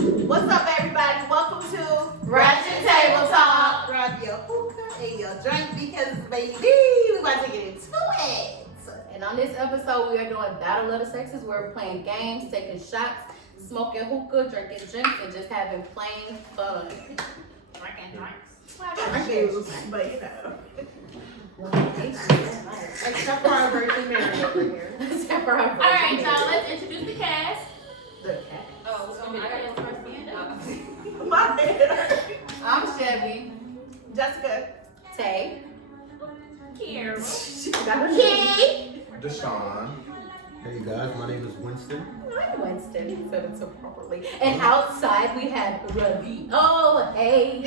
What's up, everybody? Welcome to Ratchet Table Talk. Grab your hookah and your drink because, baby, we about to get into it. And on this episode, we are doing Battle of the Sexes. We're playing games, taking shots, smoking hookah, drinking drinks, and just having plain fun. Drinking drinks. But you know. Except for our Virgin Mary over here. Except for our All right, y'all, let's introduce the cast. The cat. Oh, I got the first hand. My head. I'm Chevy. Jessica. Tay. Kiera. Key. Deshaun. Hey guys, my name is Winston. I'm Winston. He said it so properly. And outside, we have Ravi. Oh, hey.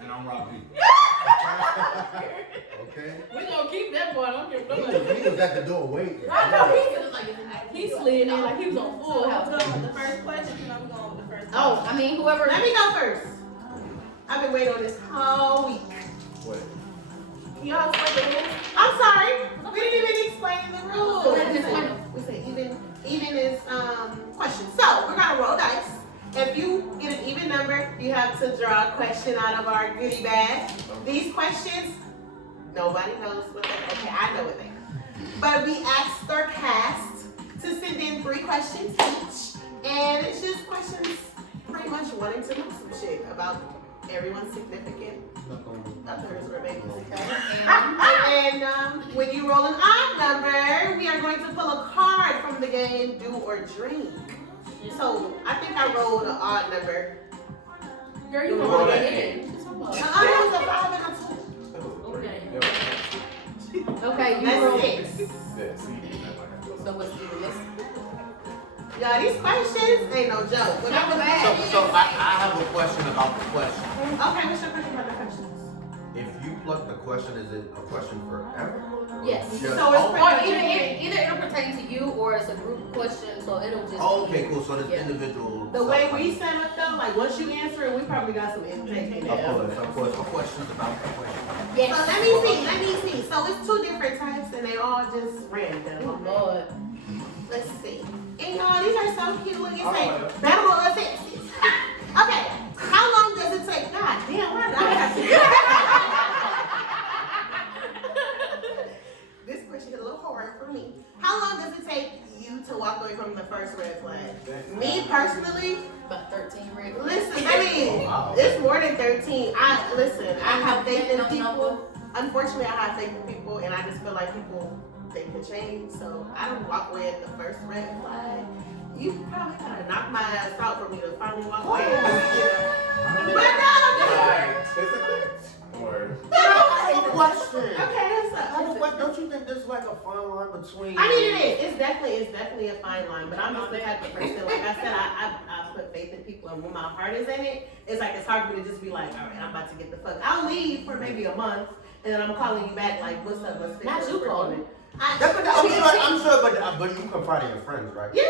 And I'm Robbie. Okay. We're going to keep that boy. I don't give no He was at the door waiting. I know he slid in like he was on Full House. We're going with the first question. I'm going with the first question. Oh, I mean, whoever. Let me go first. I've been waiting on this whole week. What? Can y'all explain the rules? I'm sorry. We didn't even explain the rules. We said even is question. So we're gonna roll dice. If you get an even number, you have to draw a question out of our goodie bag. These questions, nobody knows what they are. Okay, I know what they are. But we asked our cast to send in 3 questions each. And it's just questions pretty much wanting to know some shit about everyone's significant others or babies, okay? And then when you roll an odd number, we are going to pull a card from the game, do or drink. So I think I rolled an odd number. Girl, you roll want to that get in. It was a 5 and a 2. Okay, you That's roll. 6. So what's even this? Y'all, these questions ain't no joke. When I was bad. So I have a question about the question. Okay, what's your question about the questions? If you pluck the question, is it a question forever? Yes. Just- So it's Or either it'll pertain to you or it's a group question, so it'll just. Oh, okay, cool. So there's Yeah. individual. The way we set up though, like once you answer it, we probably got some intake in there. Of course. No questions about the question. Yes. So let me see. So it's 2 different types and they all just random. Oh, Lord. Let's see. And y'all, these are so cute. Look, it Oh, say yeah. Battle of the Sexes. Okay, how long does it take? God damn, why did I have to? This question is a little hard for me. How long does it take you to walk away from the first red flag? Me personally, About 13 red. listen, I mean, Wow. it's more than 13. I have faith in No, no. people. Unfortunately, I have faith in people, and I just feel like people, they can change. So I don't walk away at the first red flag. You probably gotta knock my ass out for me to finally walk away. But Question. okay, that's a. Don't you think there's like a fine line between? I mean, it is. It's definitely a fine line. But I'm just the type of person. Like I said, I put faith in people, and when my heart is in it, it's like it's hard for me to just be like, all right, I'm about to get the fuck. I'll leave for maybe a month, and then I'm calling you back like, what's up? Let's fix Not this. you We're calling. going. I'm sure, but you confide in your friends, right? Yeah.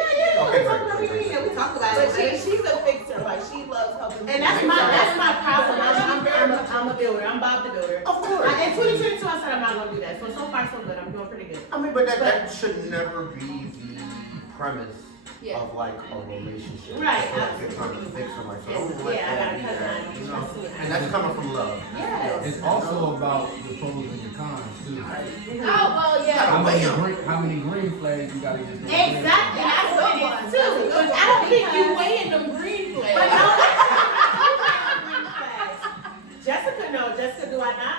Okay, We talk about great. it. Yeah, we talk about But it. she's a fixer. Like she loves helping. And that's my problem. I'm a builder. I'm Bob the builder. Of course. In 2022, I said I'm not gonna do that. So far so good. I'm doing pretty good. I mean, but that should never be the premise Yeah. of like a relationship. Right, So if absolutely. you're trying to fix somebody, so don't Yeah, let I that gotta be cut that, mine. you know? And that's coming from love. Yes. It's also about the pros and the cons too. Oh, well, yeah. How many green flags you gotta get? Exactly. That's what it is too. Because I don't think you weighing them green But flags. no, Jessica knows. Jessica, do I not?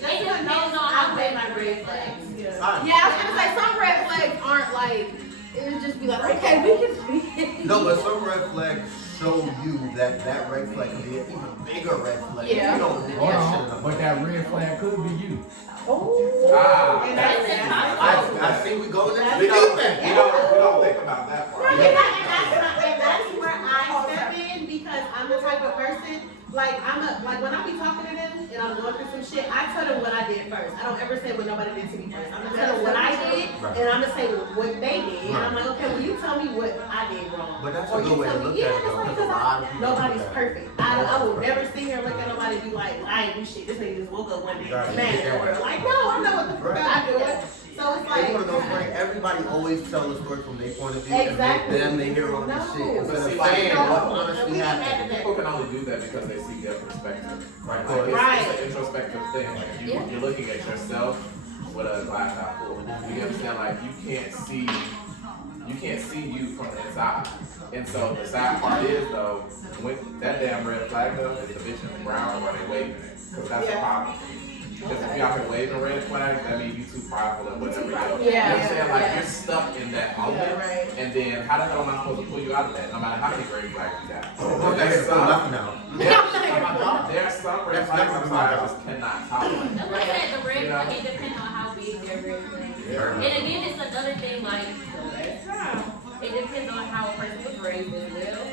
Jessica knows I weigh my red flags. Fine. Yeah, I was gonna say some red flags aren't like, it would just be like, okay, we can. No, but some red flags show you that that red flag can be an even bigger red flag. Yeah. You don't think Hold that on, shit but that red flag could be you. And I think we go in the That's deep all. end. We don't think about that part. And that's where I step in because I'm the type of person, like when I be talking to them and I'm going through some shit, I tell them what I did first. I don't ever say what nobody did to me first. I'm gonna tell them what I did and I'm gonna say what they did. And I'm like, okay, well you tell me what I did wrong. But that's a Or good you way to tell me, look yeah, at it, that's though, right, because a lot of people nobody's do that. perfect. I will never sit here and look at nobody and be like, I ain't do shit. This nigga just woke up one day and Right. smashed the world. Like, no, I know what the fuck Right. I'm doing. So it's like, It's one of those things, everybody always tell the story from their point of view, Exactly. and then they hear all this No. shit instead of See, like, saying no. what And honestly we can happened. add to that. People can only do that because they see their perspective, right? Like, Right. it's an introspective thing. Like, you're looking at yourself with a glass half full. You understand? Like, you can't see you from the inside. And so the sad part is though, when that damn red flag though, is the bitch in the ground or they waving it. Because that's the problem. Because if you out here waving red flag, that means you too prideful of whatever you do. You know what I'm saying? Like you're stuck in that moment. And then how the hell am I supposed to pull you out of that? No matter how many green flags you got. There's nothing out. There's some red flags I just cannot tolerate. That's why I said the red flag, it depends on how big their red flag is. And again, it's another thing like, it depends on how a person was raised as well.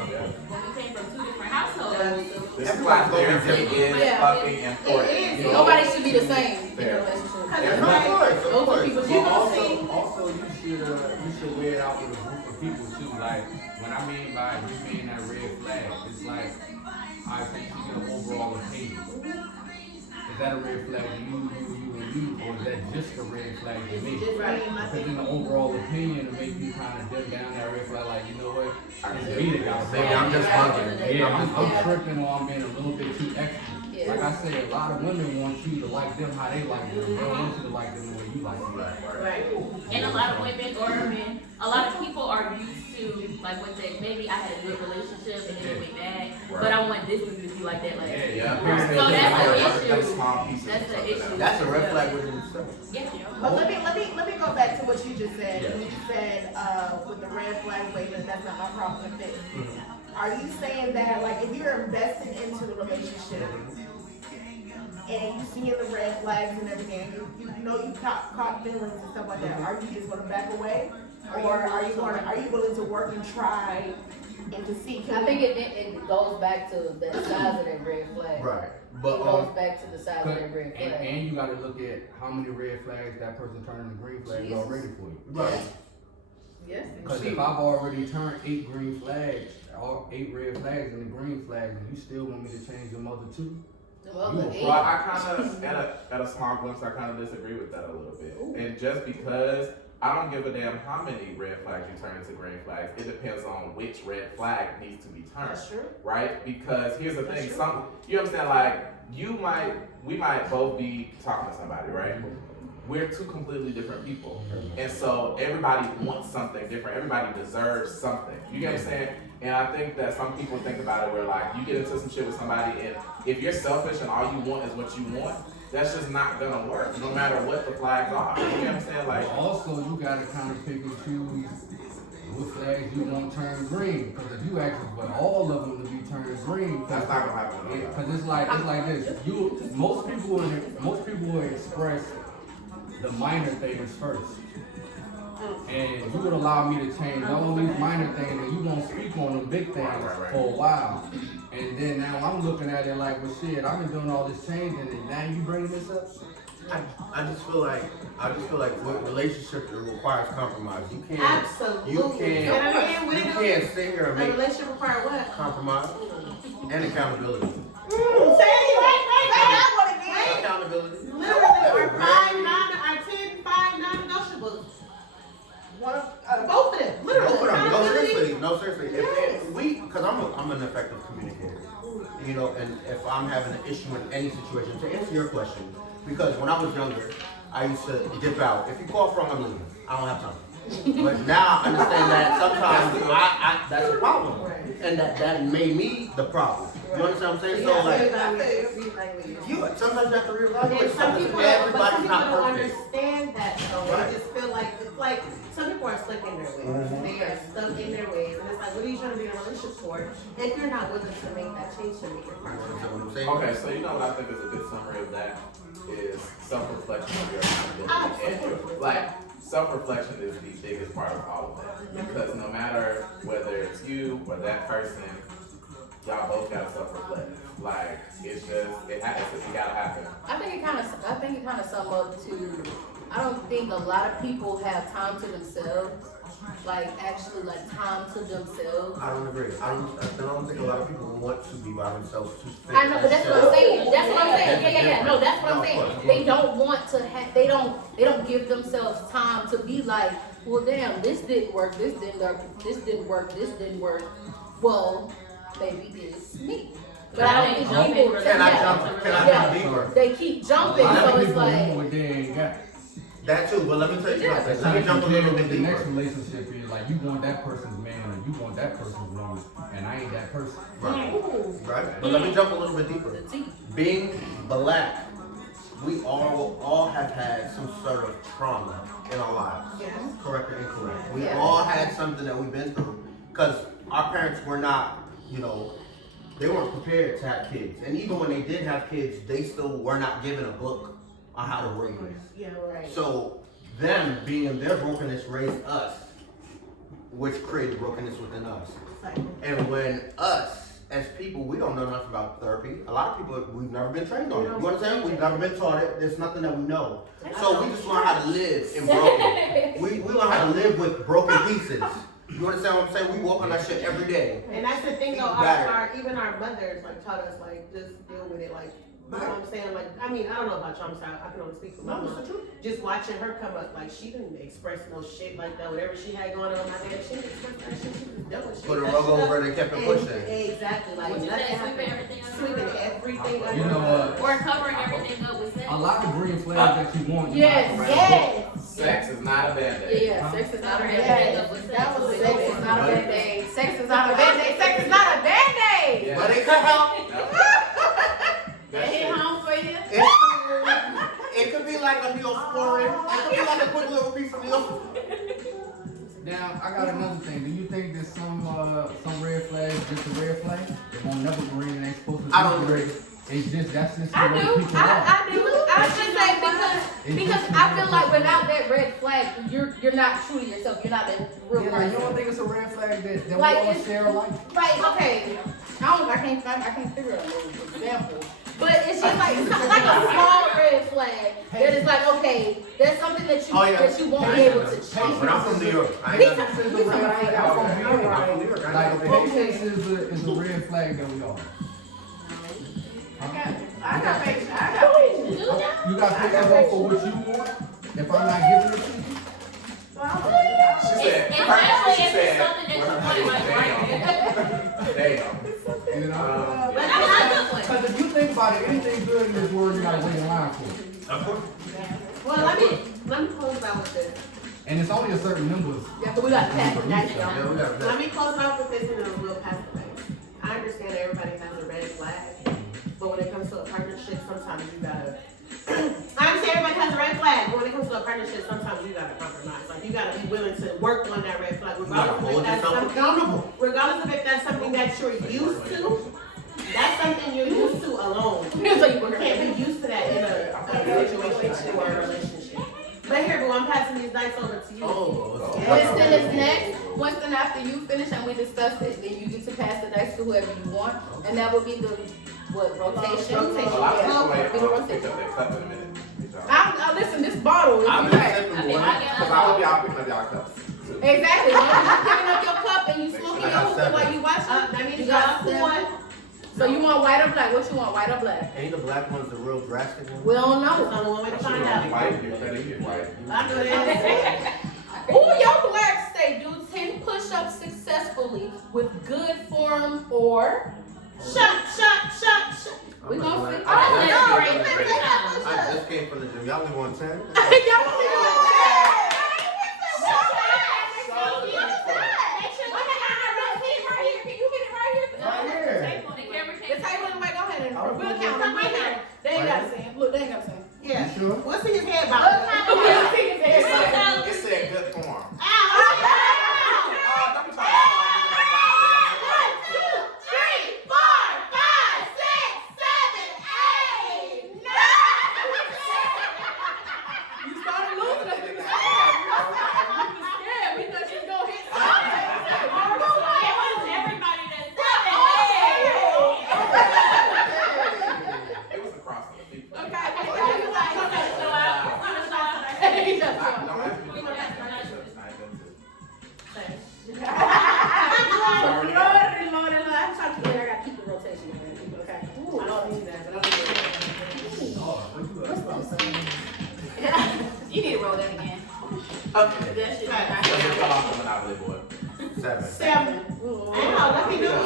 When we came from two different households. This is why therapy is fucking important. It is. You know? Nobody should be the same in a Fair. relationship. Of course. People But you also you should wear it out with a group of people too. Like when I mean by you being that red flag, it's like I think you get an overall opinion. Is that a red flag to you, or is that just a red flag to me? Because in the overall opinion, it makes you kind of dim down that red flag, like, you know what? It's me that got a Maybe problem. I'm just bugging. Yeah, I'm tripping or I'm being a little bit too extra. Yeah. Like I said, a lot of women want you to like them how they like them. They don't want you to like them the way you like them. Right. And a lot of women or men, a lot of people are used to, like what they, maybe I had a good relationship and then it went bad, but I want this one to be like that. Like, Yeah. So that's an issue. Small pieces. That's an issue. That's a red flag within itself. Yeah. But let me go back to what you just said. When you said with the red flag waving, that's not my problem to fix. Are you saying that like if you're invested into the relationship and you seeing the red flags and everything, you know you caught feelings and stuff like that, are you just gonna back away? Or are you willing to work and try and to see? I think it goes back to the size of that red flag. Right. It But goes back to the size of that red flag. And you gotta look at how many red flags that person turned into green flags already for you. right. Yes. Because if I've already turned 8 green flags, all 8 red flags and the green flags, and you still want me to change them other 2? Well, You the a eight- Well, I kind of, at a small glimpse, I kind of disagree with that a little bit. And just because I don't give a damn how many red flags you turn into green flags, it depends on which red flag needs to be turned. That's true. Right? Because here's the thing, you understand, like, we might both be talking to somebody, right? We're 2 completely different people. And so everybody wants something different. Everybody deserves something. You get what I'm saying? And I think that some people think about it where like you get into some shit with somebody and if you're selfish and all you want is what you want, that's just not gonna work, no matter what the flags are. You know what I'm saying? Like, But also, you gotta kind of pick and choose what flags you want turned green. Because if you ask for all of them to be turned green, that's not gonna happen. because it's like this. Most people will express the minor things first. And you would allow me to change all these minor things, and you gonna speak on the big things for a while. And then now I'm looking at it like, well, shit, I've been doing all this changing, and now you bringing this up? I just feel like with relationship it requires compromise. You can't Absolutely. you can't sit here and A make relationship require what? compromise and accountability. Say that one again. Accountability. Literally, our 10, 5 non-negotiables. Both of them. Literally. No, Accountability. seriously. If because I'm an effective communicator, you know, and if I'm having an issue in any situation, to answer your question, because when I was younger, I used to dip out. If you call from, I'm leaving. I don't have time. But now I understand that sometimes that's a problem, and that made me the problem. You understand what I'm saying? So like, sometimes you have to reevaluate. And some people, Everybody's not don't perfect. understand that though. Right. They just feel like it's like some people are stuck in their ways. They are stuck in their ways, and it's like, what are you trying to be in a relationship for if you're not willing to make that change to make your partner? Understand what I'm saying? Okay, so you know what I think is a good summary of that is self-reflection of your accountability. Like, self-reflection is the biggest part of all of that. Because no matter whether it's you or that person, y'all both gotta self-reflect. Like, it's just, it gotta happen. I think it kind of sum up to. I don't think a lot of people have time to themselves, like actually like time to themselves. I don't agree. I don't think a lot of people want to be by themselves to think. I know, but that's what I'm saying. That's what I'm saying. Yeah. No, that's what I'm saying. They don't want to have. They don't give themselves time to be like, well, damn, this didn't work. This didn't work. This didn't work. This didn't work. Well, maybe it's me. But I don't think people. Can I jump deeper? They keep jumping, so it's like. What they ain't got. That too, but let me tell you something. Let me jump a little bit The deeper. next relationship is like you want that person's man or you want that person's woman, and I ain't that person. Right. But let me jump a little bit deeper. Being black, we all have had some sort of trauma in our lives. Yes. Correct or incorrect? We Yeah. all had something that we've been through. Because our parents were not, they weren't prepared to have kids. And even when they did have kids, they still were not given a book on how to raise. Yeah, right. So them being in their brokenness raised us, which created brokenness within us. And when us, as people, we don't know nothing about therapy. A lot of people, we've never been trained on it. You understand? We've never been taught it. There's nothing that we know. So we just learn how to live in broken. We learn how to live with broken pieces. You understand what I'm saying? We walk on that shit every day. And that's the thing though, even our mothers like taught us like just deal with it like, you know what I'm saying? Like, I mean, I don't know about y'all, I can only speak for my mom. Just watching her come up, like she didn't express no shit like that. Whatever she had going on out there, she didn't express that shit. She was doing shit. Put a rug over it and kept it pushing. Exactly. Like What you nothing say, happened. sweeping everything under Sweeping everything the rug? You know what? Or covering everything up with sex. A lot of green flags that you want. You Yes, have to yes. Sex is not a band-aid. Yeah, sex is not a Covering band-aid. everything up with That was sex. Sex is not a band-aid. Sex is not a band-aid. Sex is not a band-aid. Yeah. But it could help. That hit home for you? It could be like a Neosporin. It could be like a quick little piece of Neosporin. Now, I got another thing. Do you think that some red flags just a red flag? They won't never green and ain't supposed to be I don't agree. It's just that's just the I way do. people are. I do. I just say because I feel like without that red flag, you're not true to yourself. You're not a real Yeah, like, you don't person. think it's a red flag that Like, we all it's- share alike? Right? Okay. I can't figure out an example. But it's just like it's like a small red flag that is like, okay, there's something that you that you won't be able to change. But I'm from New York. I We ain't talk- got we talk about it. I'm from New York. I'm from New York. I Like, ain't got patience is a red flag that we all. I got patience. I got patience. You got patience for what you want? If I'm not giving it to you? She said, Especially she if it's said, something that you want, like, right. damn. You know? But that's a good one. Because if you think about it, anything good in this world, you gotta wait in line for it. Of course. Well, let me close it out with this. And it's only a certain numbers. Yeah, but we got to pass the next Yeah, y'all. we got Let that. me close it out with this and then we'll pass the next. I understand everybody has a red flag, but when it comes to a partnership, sometimes you gotta. I understand everybody has a red flag, but when it comes to a partnership, sometimes you gotta compromise. Like you gotta be willing to work on that red flag, You gotta hold yourself accountable. regardless of if that's something that you're used to. That's something you're used to alone. So you You can't be used to that in a situation or a relationship. But here, boo, I'm passing these dice over to you. Oh, Winston is next. Winston, after you finish and we discuss it, then you get to pass the dice to whoever you want, and that will be the rotation. Rotation. A lot of people Yeah. ain't gonna pick up their cup in a minute. Listen, this bottle is I'm right. just sipping I mean, one. I Because I hope y'all picking up y'all cups. Exactly. As long as you're picking up your cup and you smoking your I got hookah seven. while you watching, That means you you got got one. So you want white or black? What you want, white or black? Ain't the black ones the real drastic ones? We don't That's know. the only one way to find out. White, you better get white. I know that. Who your black say do 10 push-ups successfully with good form or Shut. we gonna see. Oh, Oh, that's no. great. I just came from the gym. Y'all only want 10? Y'all wanna do Right here. the table in the way, go ahead and we'll count them. We'll count them. They ain't gotta say it. Look, they ain't gotta say it. Yeah. You sure? What's in his head about? We'll see if they say it. It said good form. You started losing us. You was scared. You was scared. We thought you was gonna hit something. Everybody that's up, Don't y'all. ask me. We gonna ask her not to. Lord, Lord, I'm trying to get I gotta keep the rotation going, okay? Ooh, I don't need that, but I'm You need to roll that again. Okay. That shit. Let's cut off the Monopoly board. 7. 7. Wow, let me do 7.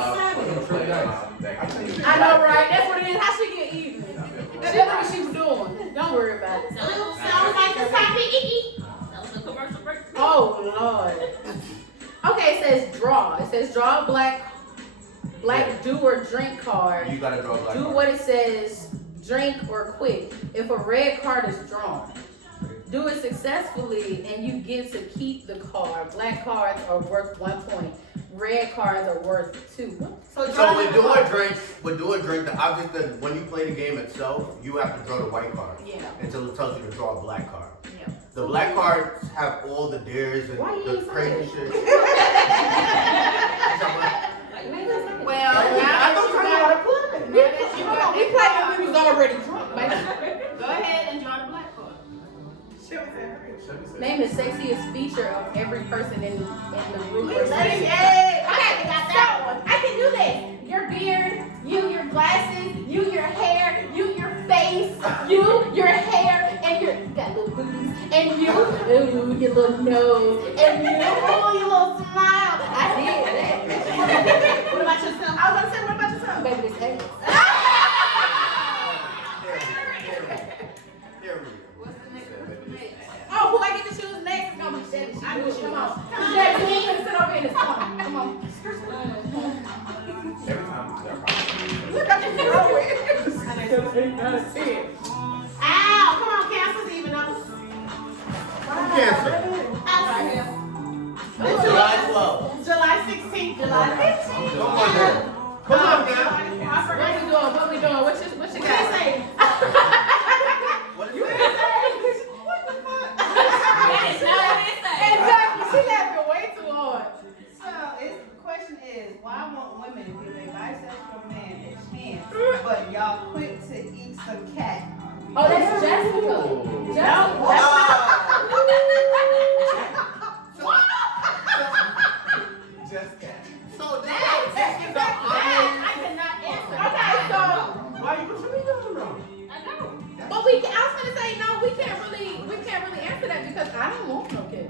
I know, right? That's what it is. How she get even? She knew what she was doing. Don't worry about it. Sounds like it's time to eat. That was a commercial break. Oh, Lord. Okay, it says draw. It says draw a black do or drink card. You gotta draw a black Do card. what it says, drink or quit. If a red card is drawn, do it successfully and you get to keep the card. Black cards are worth 1 point. Red cards are worth 2. So we do a drink. The object that when you play the game itself, you have to draw the white card. Yeah. Until it tells you to draw a black card. Yeah. The black cards have all the dares and Why you the ain't crazy saying shit. Well, I don't know how to play. We played when we was already drunk, baby. Go ahead and draw the black card. Name the sexiest feature of every person in the group. or Let section. it get. Okay, got that one. I can do this. Your beard, you, your glasses, you, your hair, you, your face, you, your hair, and you got little booties, and you, ooh, your little nose, and you, ooh, your little smile. I did that. What about yourself? I was gonna say, what about yourself? Baby, this ass. Oh, who I get to choose next? It's gonna be Chevy. Come on. Chevy, you ain't gonna sit over in this corner. Come on. Every time they're Look at you throw it. Ow, come on, Cancer's even numbers. Cancer. July 12th. July 16th, July 15th. Come on now. Come on now. I forgot. What we doing? What you What got? you say? What is You that? didn't say. Exactly. She laughing way too hard. So, the question is, why won't women give a bisexual man a chance, but y'all quick to eat some cat? Oh, that's Jessica. Jessica. Just cat. So I cannot answer. Okay, so, why you what you doing wrong? but I was gonna say no. We can't really answer that because I don't want no kid.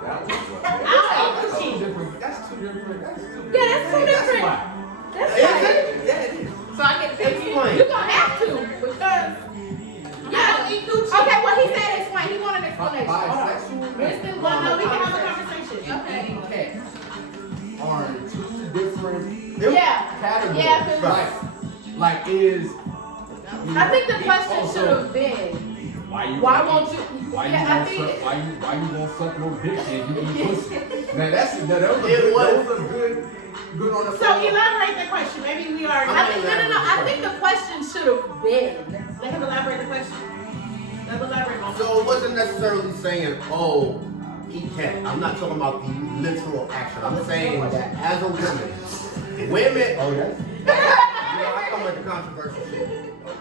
That was That's two different. Yeah, that's two different. That's right. Yeah, it is. So I get to Explain. You're gonna have to because. Yeah. Okay, well he said explain. He wanted an explanation. Hold on. Bisexual Listen, men Well, no, we can have a conversation. conversation. Okay. and cats are in two different Yeah. categories. Yeah, 'cause- like is. I think the question should have been, Why won't you? Why Yeah, I think. why you won't suck no dick and you eat pussy? Now that was a It good, was. that was a good on the So phone. elaborate the question. Maybe we are. I think no. I think the question should have been. Let him elaborate the question. Let's elaborate on So it wasn't necessarily saying, oh, eat cat. I'm not talking about the literal action. I'm saying that as a woman, oh yeah. I come with the controversial shit.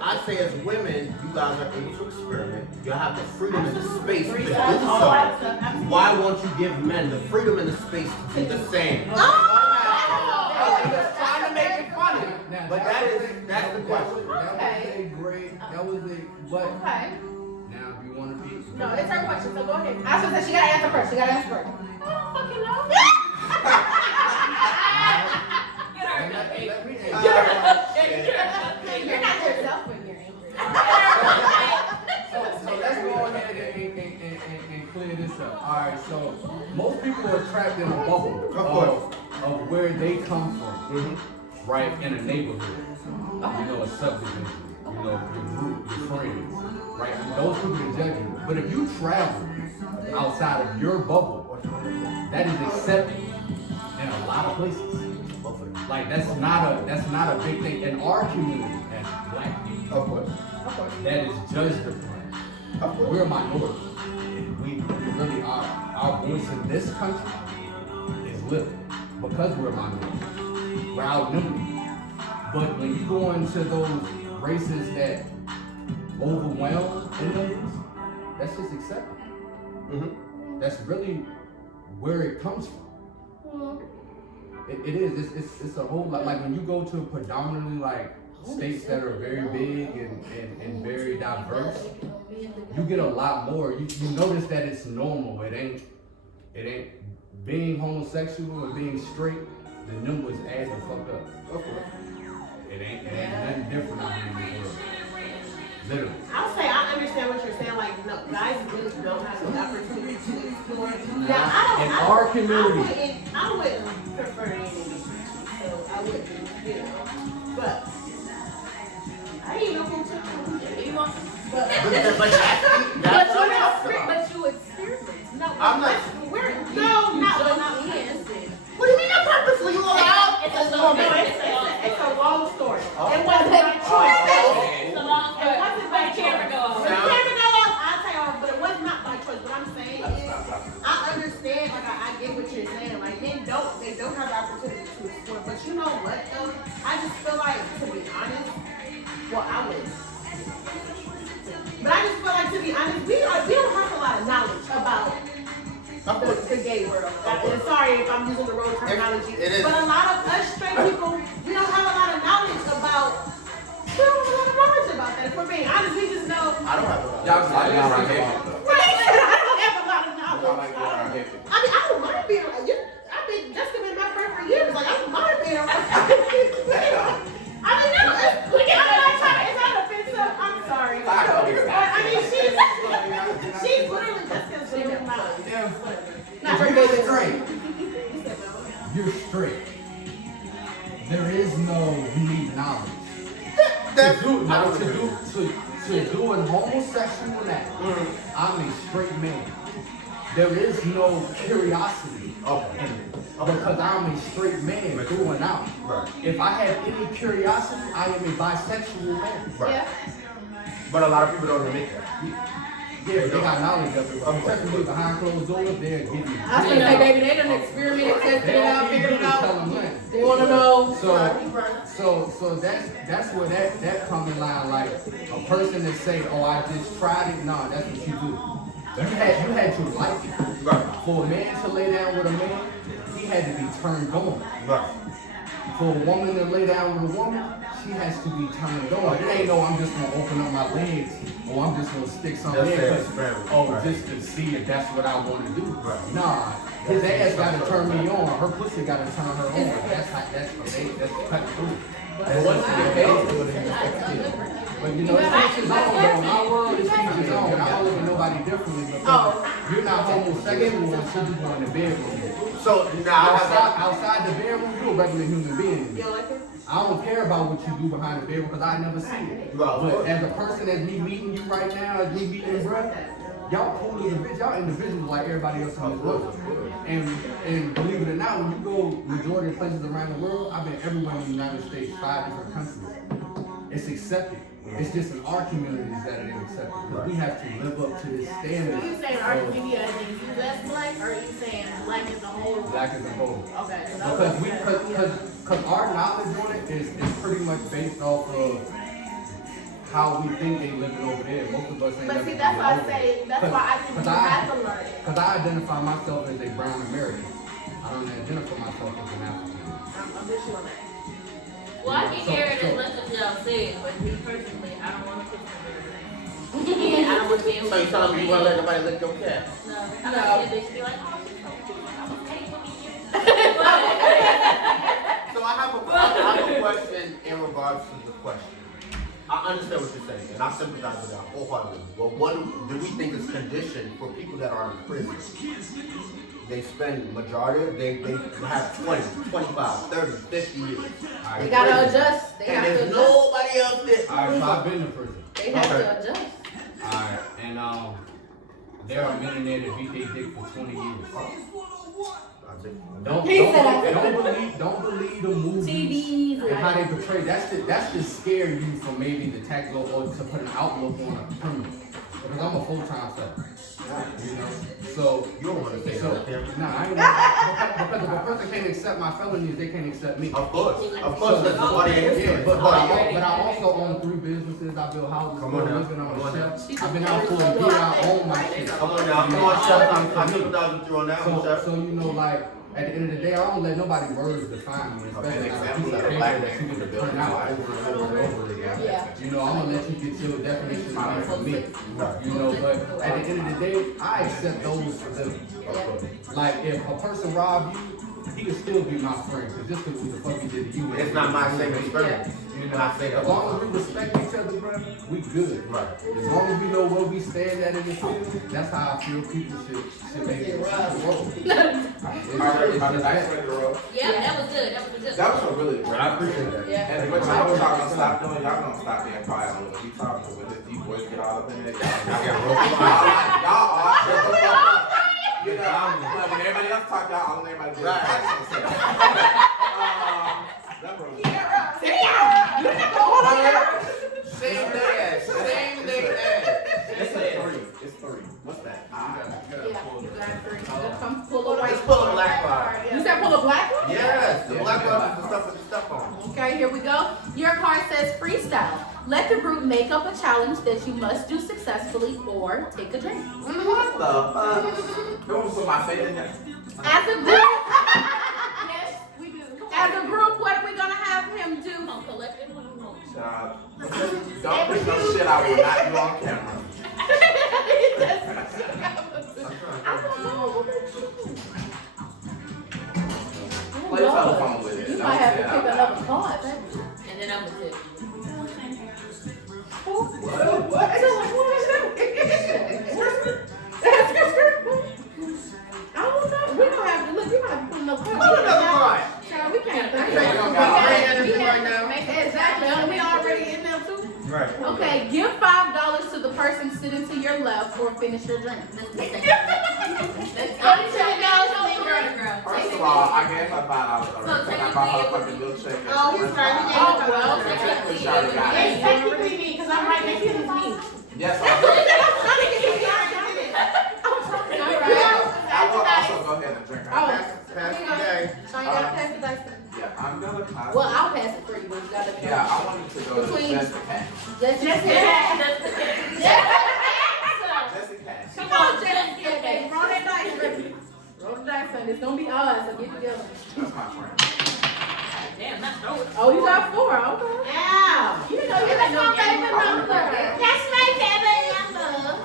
I say as women, you guys are able to experiment. You have the freedom and the space to do so. Why won't you give men the freedom and the space to do the same? Oh! I'm just trying to make it funny. Now, But that's the question. That was a but Okay. now if you want to be No, it's her question, so go ahead. I was gonna say she gotta answer first. I don't fucking know. You're not yourself when you're angry. So let's go ahead and clear this up. Alright, so most people are trapped in a bubble of where they come from, right? In a neighborhood, you know, a subdivision, you know, your group, your friends, right? And those people can judge you. But if you travel outside of your bubble, that is accepted in a lot of places. Like that's not a big thing in our community as black people. Of course. That is judged upon. We're a minority. We really are. Our voice in this country is little because we're a minority. We're outnumbered. But when you go into those races that overwhelm in numbers, that's just accepted. Mm-hmm. That's really where it comes from. It is. It's a whole lot. Like when you go to predominantly like states that are very big and very diverse, you get a lot more. You notice that it's normal. It ain't being homosexual and being straight. The numbers add the fuck up. Okay. It ain't nothing different out here in this world. Literally. I'll say I understand what you're saying. Like, no, guys really don't have the opportunity to explore. Now, In our community. I wouldn't prefer any, so I wouldn't, but I ain't no cool tip. You want? But But you experience. No, I'm not. We're you not. jump in. What do you mean not purposely? You allowed? It's a No, story. it's a long story. Oh. It wasn't by choice. It's a long story. It wasn't by Where the camera choice. go? When the camera go off, I'll tell you, but it was not by choice. What I'm saying is, I understand, like, I get what you're saying. Like, they don't have the opportunity to explore. But you know what, though? I just feel like, to be honest, well, I would. But I just feel like, to be honest, we don't have a lot of knowledge about the gay world. And sorry if I'm using the wrong terminology. It is. But a lot of us straight people, we don't have a lot of knowledge about. We don't have a lot of knowledge about that. If we're being honest, we just know. I don't have a Y'all just like being around gay people. Right? I don't have a lot of Y'all knowledge. like being around gay people. I mean, I don't mind being around you. I've been just been my friend for years. Like, I don't mind being around. I mean, no, it's not offensive. I'm sorry. I mean, she's literally just consuming mine. Not her You're baby. straight. You're straight. There is no you need knowledge. To do an homosexual act, I'm a straight man. There is no curiosity Okay. in it. Because I'm a straight man through and out. Right. If I have any curiosity, I am a bisexual man. Right. Yeah. But a lot of people don't admit that. Yeah, they got knowledge of it. Especially behind closed doors, they're giving you. I was gonna say, baby, they done experimented, tested it out, figured it Tell out. them when. They wanna know. So that's where that come in line. Like a person that say, "Oh, I just tried it." No, that's what you do. You had to like it. Right. For a man to lay down with a man, he had to be turned on. Right. For a woman to lay down with a woman, she has to be turned on. It ain't no, I'm just gonna open up my legs, or I'm just gonna stick something That's in, it. 'cause, Right. oh, Right. just to see if that's what I want to do. Right. Nah, his ass gotta turn me on. Her pussy gotta turn her on. That's cut through. But once you get paid, But you know, it's each his own though. My world is each his own. I don't look at nobody differently because you're not homosexual until you go in the bedroom. So now I have Outside the bedroom, you're a regular human being. You don't like it? I don't care about what you do behind the bedroom because I never see it. Right, of But course. as a person as me meeting you right now, as me meeting your brother, y'all cool as a bitch. Y'all individuals like everybody else in this world. And believe it or not, when you go majority of places around the world, I've been everywhere in the United States, 5 different countries. It's accepted. It's just in our communities that it ain't accepted. But we have to live up to this standard. So you saying our community as in you less black, or you saying black as a whole? Black as a whole. Okay. Because our knowledge on it is pretty much based off of how we think they live it over there. Most of us ain't But never see, been that's why I over say, there. that's why I think you have to learn it. Because I identify myself as a brown American. I don't identify myself as an African. I'm with you on that. Well, I can hear it as much as y'all said, but me personally, I don't want to kiss my baby. And I don't want to be able So you telling me you wanna let nobody lick your cat? No, I don't they should be like, oh, she's so cute. I'm okay with you. So I have a question in regards to the question. I understand what you're saying, and I sympathize with that wholeheartedly. But what do we think is conditioned for people that are in prison? They spend they have 20, 25, 30, 50 years. They gotta adjust. They And have to there's adjust. nobody else there. Alright, so I've been to prison. They have Okay. to adjust. Alright, and there are men in there that beat their dick for 20 years. Don't believe the movies and how they portray. That's to scare you from maybe the tax law or to put an outlook on a criminal. Because I'm a full-time felon. You know? So You don't want to say so that. nah, I ain't because if a person can't accept my felonies, they can't accept me. Of course, that's part of your history. Yeah, but Part of your- I also own 3 businesses. I build houses, Come on now. living on Come on the now. shelf. I've been out for a year. I own my come on, Chef. I'm sympathizing with you on that one, Chef. So you know, like at the end of the day, I don't let nobody's words define me, especially like a piece of paper that you can print out over and over and over again. Yeah. You know, I'm gonna let you get your definition out from me. You know, but at the end of the day, I accept those for them. Like if a person robbed you, he could still be my friend, cause just cause what the fuck he did to you. It's not my same experience. You know, as long as we respect each other, bro, we good. Right. As long as we know where we stand at in the field, that's how I feel people should make it roll. Are the dice ready to roll? Yeah, that was good. That was good. That was a really great. I appreciate that. Yeah. And what y'all gonna stop doing, y'all gonna stop being quiet when we talk, because when this deep voice get all up in there, y'all get real quiet. Y'all are shut the fuck up. You know, but when everybody else talk, y'all all everybody do. Same day ass. It's a 3. It's 3. What's that? Come pull a white Let's pull a black card. You said pull a black one? Yes, the black card is the stuff with the stuff on. Okay, here we go. Your card says freestyle. Let the group make up a challenge that you must do successfully or take a drink. What the fuck? You want to put my face in there? As a group, yes, we do. As a group, what are we gonna have him do? Collective one. Child, don't put no shit I will not do on camera. Play telephone with it. You Don't might have say to it pick out another loud. card, baby. And then I'm gonna tip. I don't know. We don't have to look. You might have to put another card. Pull another card. Child, we can't. Exactly. We already in there too. Right. Okay, give $5 to the person sitting to your left or finish your drink. First of all, I gave her $5 already. I bought her a fucking milkshake. Oh, he's right. He gave Oh, it well, to okay. her. She already got It's it. technically me, because I'm right next to his knee. Yes, I will also go ahead and drink. Oh. Pass the day. So you gotta pass the dice. Yeah, I'm gonna pass. Well, I'll pass it for you, but you gotta. Yeah, I wanted to go to Between- just the cash. Just Just the cash. Come on, Jess. Okay, roll that dice, baby. Roll the dice, son. It's gonna be ours, so get together. That's my friend. Damn, that's dope. Oh, you got 4. Okay. Yeah. You know you got no favorite number. That's my favorite number.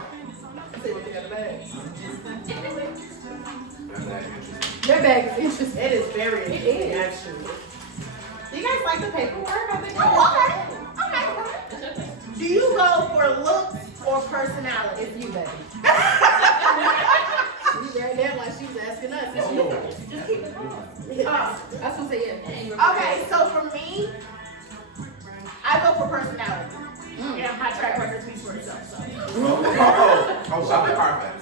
Let's see what they got in the bag. That's that interesting. Their bag is interesting. It is very It interesting, is. actually. Do you guys like the paperwork? I think. Oh, okay. Do you go for looks or personality? It's you, baby. She right there like she was asking us. It's you. Just keep it calm. That's what I say, yeah. Okay, so for me, I go for personality. Yeah, my track record speaks for itself. So. Oh, shop at Carfax.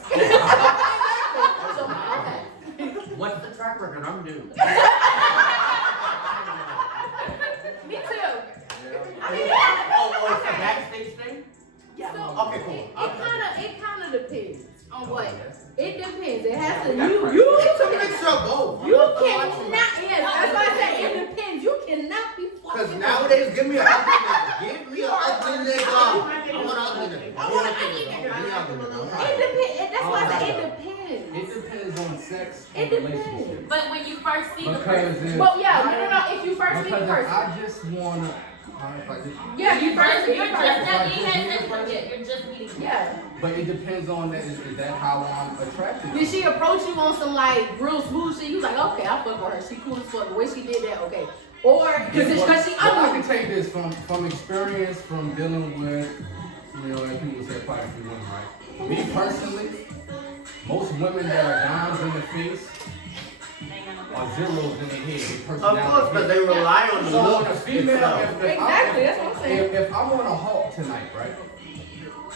So, okay. What's the track record? I'm new. Me too. Oh, it's a backstage thing? Yeah. So, Okay, cool. It kind of depends on what. It depends. It has to. We got It's a mixture of both. You cannot. Yes, that's why I said it depends. You cannot be Because fucking. nowadays, give me an ugly nigga. Give me an ugly nigga. I want an ugly nigga. Give me an ugly nigga. Give me an ugly nigga. It depends. That's why I said it depends. It depends on sex It and depends. relationship. But when you first see the Because person, if, Well, yeah, no. If you first meet the because if person. I just wanna, if I just, Yeah, you first meet you're the just person. not you had sex with yet. You're just meeting. Yeah. but it depends on that. Is that how I'm attracted? Did she approach you on some like real smooth shit? You was like, okay, I'll fuck with her. She cool as fuck. The way she did that, okay. Or because she I can ugly. take this from experience from dealing with, you know, like people say quite a few women, right? Me personally, most women that are dimes in the face are zeros in the head. Their Of personality. course, because they rely on the So look on a female, itself. Exactly, that's what I'm saying. If I'm on a hawk tonight, right,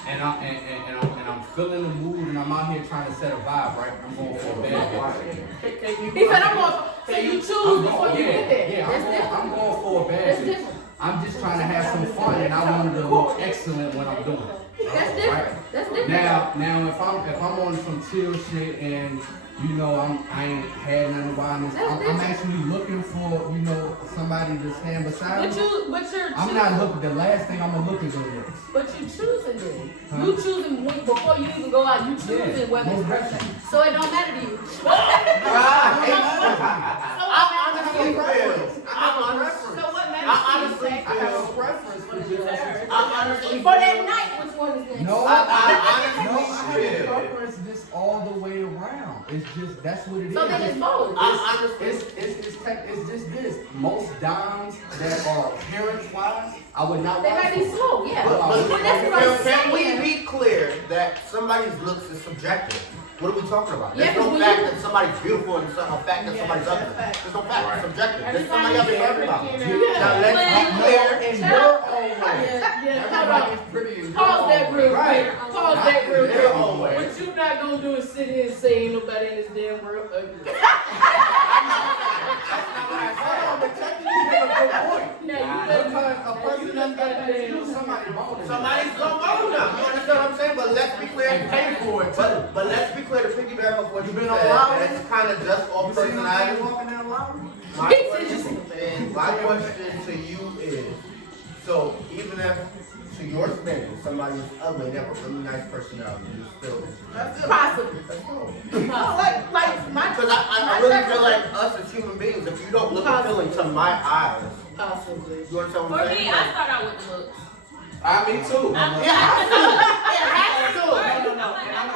and I'm feeling the mood and I'm out here trying to set a vibe, right, I'm going for a bad bitch. He said, I'm going. So you choose before you get there. Yeah, That's different. I'm going for a bad That's bitch. different. I'm just trying to have some fun and I want it to look excellent when I'm doing it. That's different. Right? That's different. Now if I'm on some chill shit and you know I ain't had none of wildness, I'm actually looking for somebody to stand beside me. I'm not looking. The last thing I'm gonna look is a looks. But you choosing then. You choosing before you even go out. You choosing whether it's person. So it don't matter to you. For that night, which one is next? No, I have a preference this all the way around. It's just that's what it is. So then it's both. It's just this. Most dimes that are appearance wise, I would not. They might be slow, yeah. But But that's what I'm can we saying. be clear that somebody's looks is subjective? What are we talking about? Yeah, There's no but fact you- that somebody's beautiful and some fact that somebody's ugly. There's no fact. It's subjective. There's somebody up there everybody. Now let's be clear. In your own way. Hold Everybody's pretty in your Pause own that way. real Right. quick. Pause that real In their own quick. way. What you not gonna do is sit here and say ain't nobody in this damn world ugly. But technically, you have a good point. Because a person that's got to somebody bonus. Somebody's gonna own them. You understand what I'm saying? But let's be clear. And pay for it too. But let's be clear to piggyback off what you been said. on Lowry? That's kind of just off You see personality. walking down Lowry? My question to you is, so even if to your standards somebody's ugly, they have a really nice personality, you still Possibly. let's go. Like my. Because I really feel like us as human beings, if you don't look appealing to my eyes, Possibly. you understand what For I'm me, saying? I start out with the looks. Me too. Yeah, I do. No. And I'm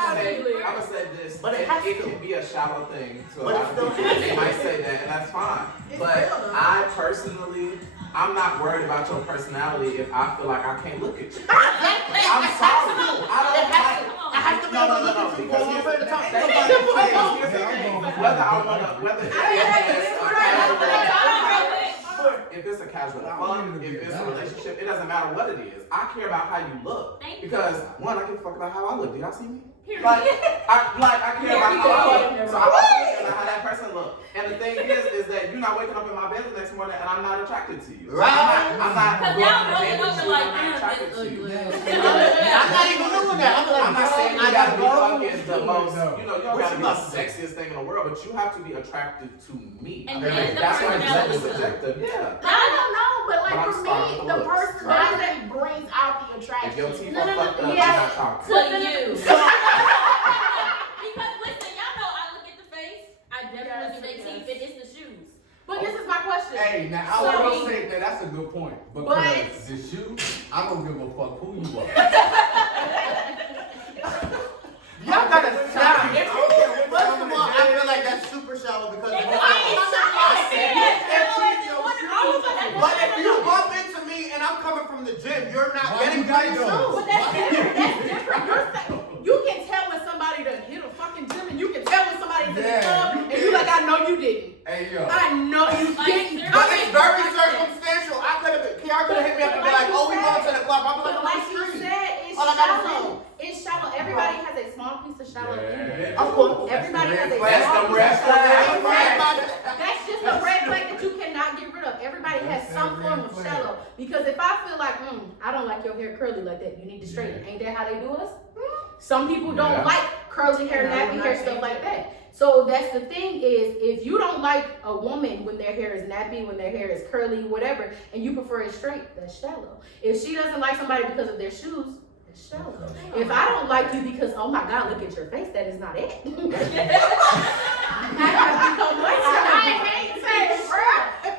gonna say this, But it it has to. can be a shallow thing to a But lot it's of still people. They has might to. say that, and that's fine. It's But real, though. I personally, I'm not worried about your personality if I feel like I can't look at you. I'm sorry. I have to be able to look at you for a long period of time. Here's the thing. Whether I wanna, whether if it's a casual fun, if it's a relationship, it doesn't matter what it is. I care about how you look. Thank you. Because one, I give a fuck about how I look. Do y'all see me? Period. I care about how I look. So I want to care about how that person look. And the thing is that you're not waking up in my bed the next morning and I'm not attracted to you. Right. I'm not Cause going y'all to rolling date with over you, like, I'm not damn, attracted this to you. ugly. I'm not even doing that. I'm not saying you gotta be fucking the most, No. you don't gotta be the sexiest thing in the world, but you have to be attracted to me. And Okay, then the that's why personality it's too. subjective. Yeah. I don't know, but But I'm like for starting me, with the the looks, personality brings out the If attraction. your teeth No, are no, no, fucked up, yeah. you're not talking. To you. Because listen, y'all know I look at the face. I definitely look at their teeth, and it's the shoes. But this is my question. Hey, now I So- will say that that's a good point. Because the shoe, I don't give a fuck who you are. Y'all gotta stop. First of all, I feel like that's super shallow because but if you bump into me and I'm coming from the gym, you're not Why getting you gotta free go? shoes. But that's different. That's different. You can tell when somebody done hit a fucking gym, and you can tell when somebody's in the Yeah, club, you and you like, I know you didn't. Hey, yo. I know you didn't. But it's very circumstantial. I could have been, Kiara could have hit me up and be like, oh, we going to the club. I'm But like, like on you the street. said, it's All I gotta shallow. It's shallow. Everybody has a small piece of shallow in them. Of course. Everybody has a That's small the piece red of shallow. flag. That's just a red flag that you cannot get rid of. Everybody has some form of shallow. Because if I feel like, I don't like your hair curly like that, you need to straighten it. Ain't that how they do us? Some people don't Yeah. like curly hair, nappy hair, stuff like that. So that's the thing is, if you don't like a woman when their hair is nappy, when their hair is curly, whatever, and you prefer it straight, that's shallow. If she doesn't like somebody because of their shoes, that's shallow. If I don't like you because, oh my God, look at your face, that is not it. I hate saying,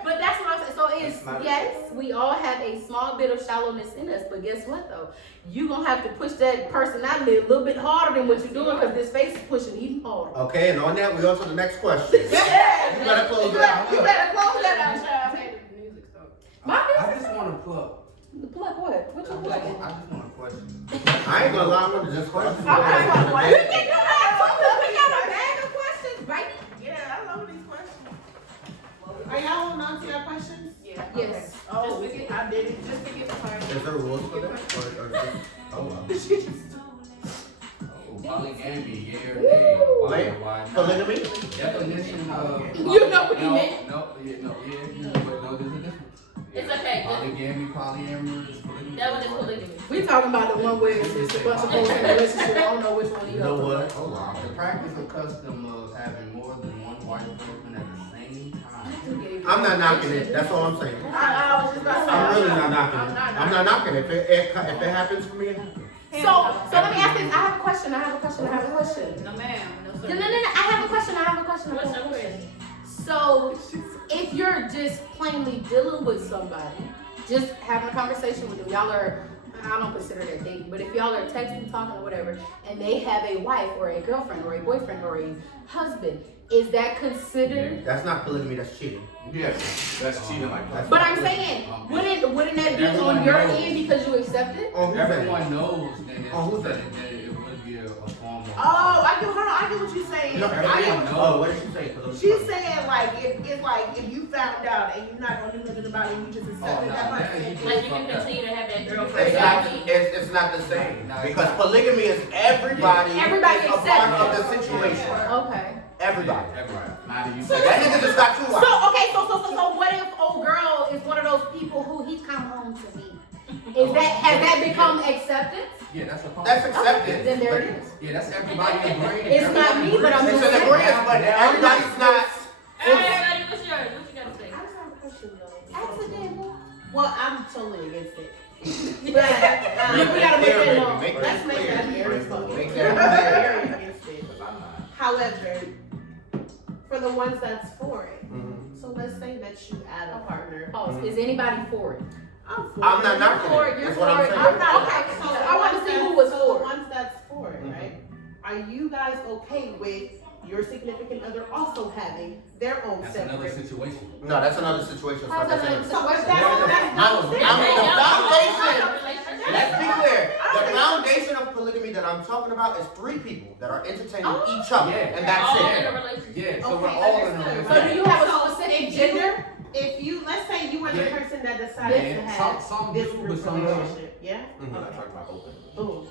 but that's what I'm saying. So it's, That's not yes, we all have a small bit of shallowness in us, but guess what though? You gonna have to push that personality a little bit harder than what you're doing because this face is pushing even harder. Okay, and on that, we go to the next question. You better close it out. You better close that out, child. My I just want to plug. plug what? What you I plugging? just want to question. I ain't gonna lie, I'm gonna just question. Okay, you can do that. We got a bag of questions, baby. Yeah, I love these questions. Are y'all holding on to your questions? Yeah. Yes. Oh, I did it just to get the part. Is there rules for that? Oh, wow. Oh, polygamy, yeah or nay? Wait, Why not? polygamy? Definition of. You know what he meant. No, yeah, but no, there's a difference. It's okay. Polygamy, polyamorous, polygamy. That one is polygamy. We talking about the one where it's just a bunch of folks in a relationship. I don't know which one You know what? Oh wow. The practice or custom of having more than one wife husband at the same time. I'm not knocking it. That's all I'm saying. I was just about to say. I'm really not knocking I'm it. not I'm not knocking it. If it happens for me, it happens. So let me ask this. I have a question. No, ma'am. No, I have a question. What's your question? So, if you're just plainly dealing with somebody, just having a conversation with them, y'all are, I don't consider that dating, but if y'all are texting, talking, or whatever, and they have a wife or a girlfriend or a boyfriend or a husband, is that considered? That's not polygamy. That's cheating. Yes, that's cheating like that. But I'm saying, wouldn't that be on your end because you accept it? Oh, who's that? Everyone knows then Oh, who's that? it would be a form of. Oh, I get what you're saying. No, I get everyone what knows. Oh, what did she say? she's saying. Like if you found out and you're not gonna do nothing about it, you just accept it. That person. Like you can continue to have that girlfriend. It's not the same because polygamy is everybody. Everybody is a accepts part of the it. situation. Okay. Everybody. Now do you So say that nigga just got two So wives. okay, so what if old girl is one of those people who he's come home to me? Has that become acceptance? Yeah, that's a part. That's accepted. Then there it is. Yeah, that's everybody agreeing. It's not me, but I'm It's just an saying. agreement, but everybody's not. Everybody, what's yours? What you gotta say? I just have a question though. Accidental. Well, I'm totally against it. We gotta make that known. Make Let's that make clear. that very spoken. Make I'm that very against it. I'm not. However, for the ones that's for it, Mhm. so let's say that you add a partner. Pause. Is anybody for it? I'm for I'm it. not knocking for it. it, you're That's what I'm for it. saying. I'm not- okay, So I want to see who was so for the it. ones that's for it, right? Are you guys okay with your significant other also having their own That's another separate? situation. No, that's another situation. How's that That's So another- that's the foundation. Relationship. Let's be clear. The foundation of polygamy that I'm talking about is 3 people that are entertaining each other, Yeah. and that's All it. in a relationship. Yeah, so Okay, we're all in a understood. relationship. So do you have a So specific if you- gender? If you, let's say you were the Yeah. person that decided Yeah. to have Some this do, but group some don't. relationship, yeah? I'm not talking about open. Boom.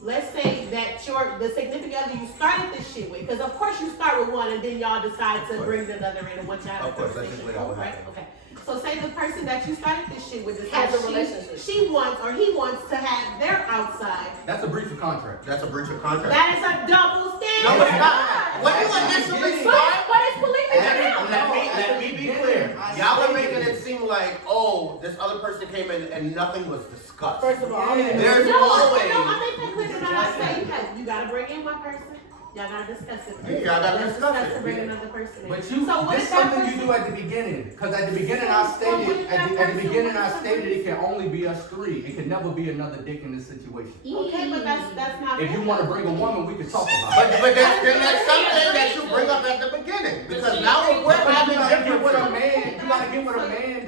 Let's say that the significant other you started this shit with, because of course you start with one and then y'all decide to bring the other in and what y'all have a Of course, that's conversation. just what I would Right? happen. Okay. So say the person that you started this shit with Has decides a relationship. she wants or he wants to have their outside. That's a breach of contract. That's a breach of contract. That is a double standard. No, it's not. When you initially start, What is polygamy? let me be clear. Y'all are making it seem like, oh, this other person came in and nothing was discussed. First of all, I don't even There's No, always. I make that clear when I say you gotta bring in one person. Y'all gotta discuss it. Yeah, y'all gotta Let's discuss it. to bring another person in. But you, So what this if is that something you person- do at the beginning. Because at the beginning I stated, at the beginning I stated it can only be us 3. It can never be another dick in this situation. Okay, but that's not. If you want to bring a woman, we can talk about it. But that's something that you bring up at the beginning. Because now we're But having you gotta get with a different. man. You gotta get with a man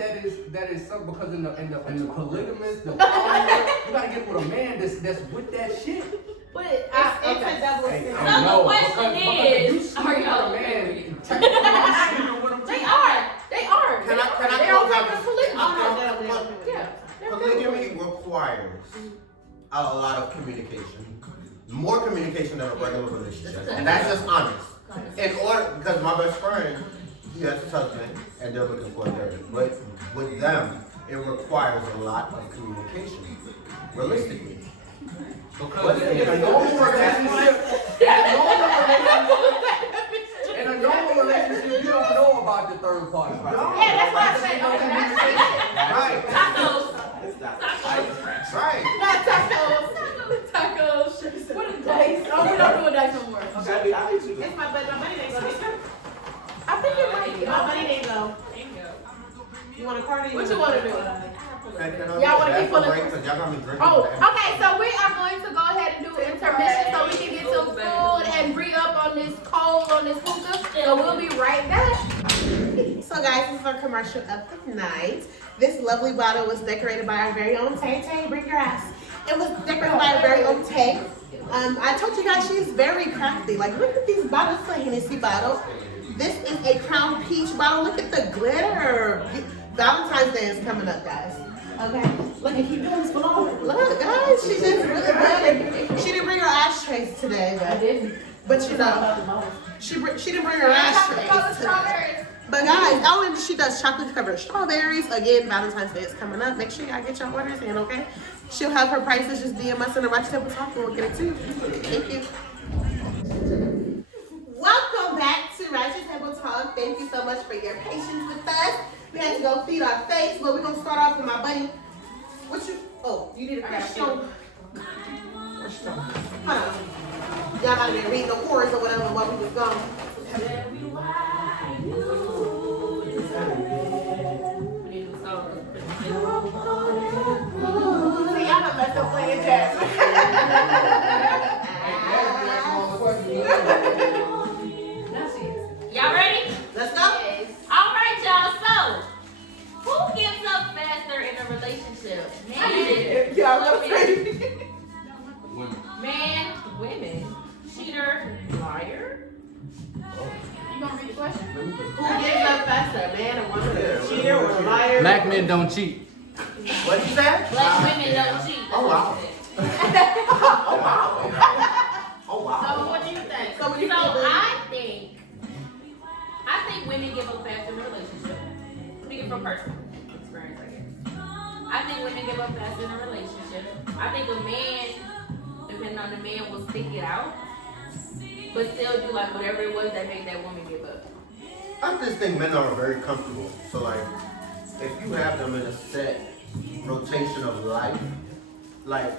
that is some because in the polygamous, the polyamorous, you gotta get with a man that's with that shit. But It's a double Hey, standard. I So the know, question because if you is, sleep are with y'all a man, married? technically I'm sleeping with him too. They are. Can I They're close okay out with this? polygamy. Yeah. Yeah. Polygamy requires a lot of communication. More communication than a regular relationship. And that's just honest. In order, because my best friend, he has a husband, and they're looking for a third. But with them, it requires a lot of communication. Realistically. Because in a normal relationship, in a normal relationship, you don't know about the third party. Yeah, that's what I said. Okay, that's Right. Tacos. It's not the Right. not tacos. Tacos. What a dice. Oh, we don't do a dice no more. Okay. I need you to. It's my money ain't go. I think it might be. My money ain't go. Bingo. You want a card? What you wanna do? Y'all wanna keep pulling- Because y'all got me drinking. Oh, okay, so we are going to go ahead and do intermission so we can get some food and re-up on this cold, on this hookah. So we'll be right back. So guys, this is our commercial of the night. This lovely bottle was decorated by our very own Tay Tay. Bring your ass. It was decorated by our very own Tay. I told you guys she's very crafty. Like, look at these bottles. It's a Hennessy bottle. This is a Crown Peach bottle. Look at the glitter. Valentine's Day is coming up, guys. Okay, look, and keep doing this below. Look, guys, she did really good. She didn't bring her ashtrays today, I didn't. but you know, she didn't bring her ashtrays today. But guys, and she does chocolate covered strawberries. Again, Valentine's Day is coming up. Make sure y'all get your orders in, okay? She'll have her prices. Just DM us in the Ratchet Table Talk and we'll get it to you. Thank you. Welcome back to Ratchet Table Talk. Thank you so much for your patience with us. We had to go feed our face, but we're gonna start off with my buddy. What you? Oh, you need a question. Hold on. Y'all might have been reading the chorus or whatever while we was gone. See, y'all done messed up playing jazz. Y'all ready? Let's go. All right, y'all. So, who gives up faster in a relationship? Man, Y'all Women. man, women, cheater, liar. You gonna read the question? Who gives up faster, man or woman, a cheater or a liar? Black men don't cheat. What you said? Black women don't cheat. Oh, wow. Oh wow. Oh So wow. what do you think? So what do you think, I think women give up faster in a relationship. Speaking from personal experience, I guess. I think women give up faster in a relationship. I think a man, depending on the man, will stick it out, but still do like whatever it was that made that woman give up. I just think men are very comfortable. So like, if you have them in a set rotation of life, like,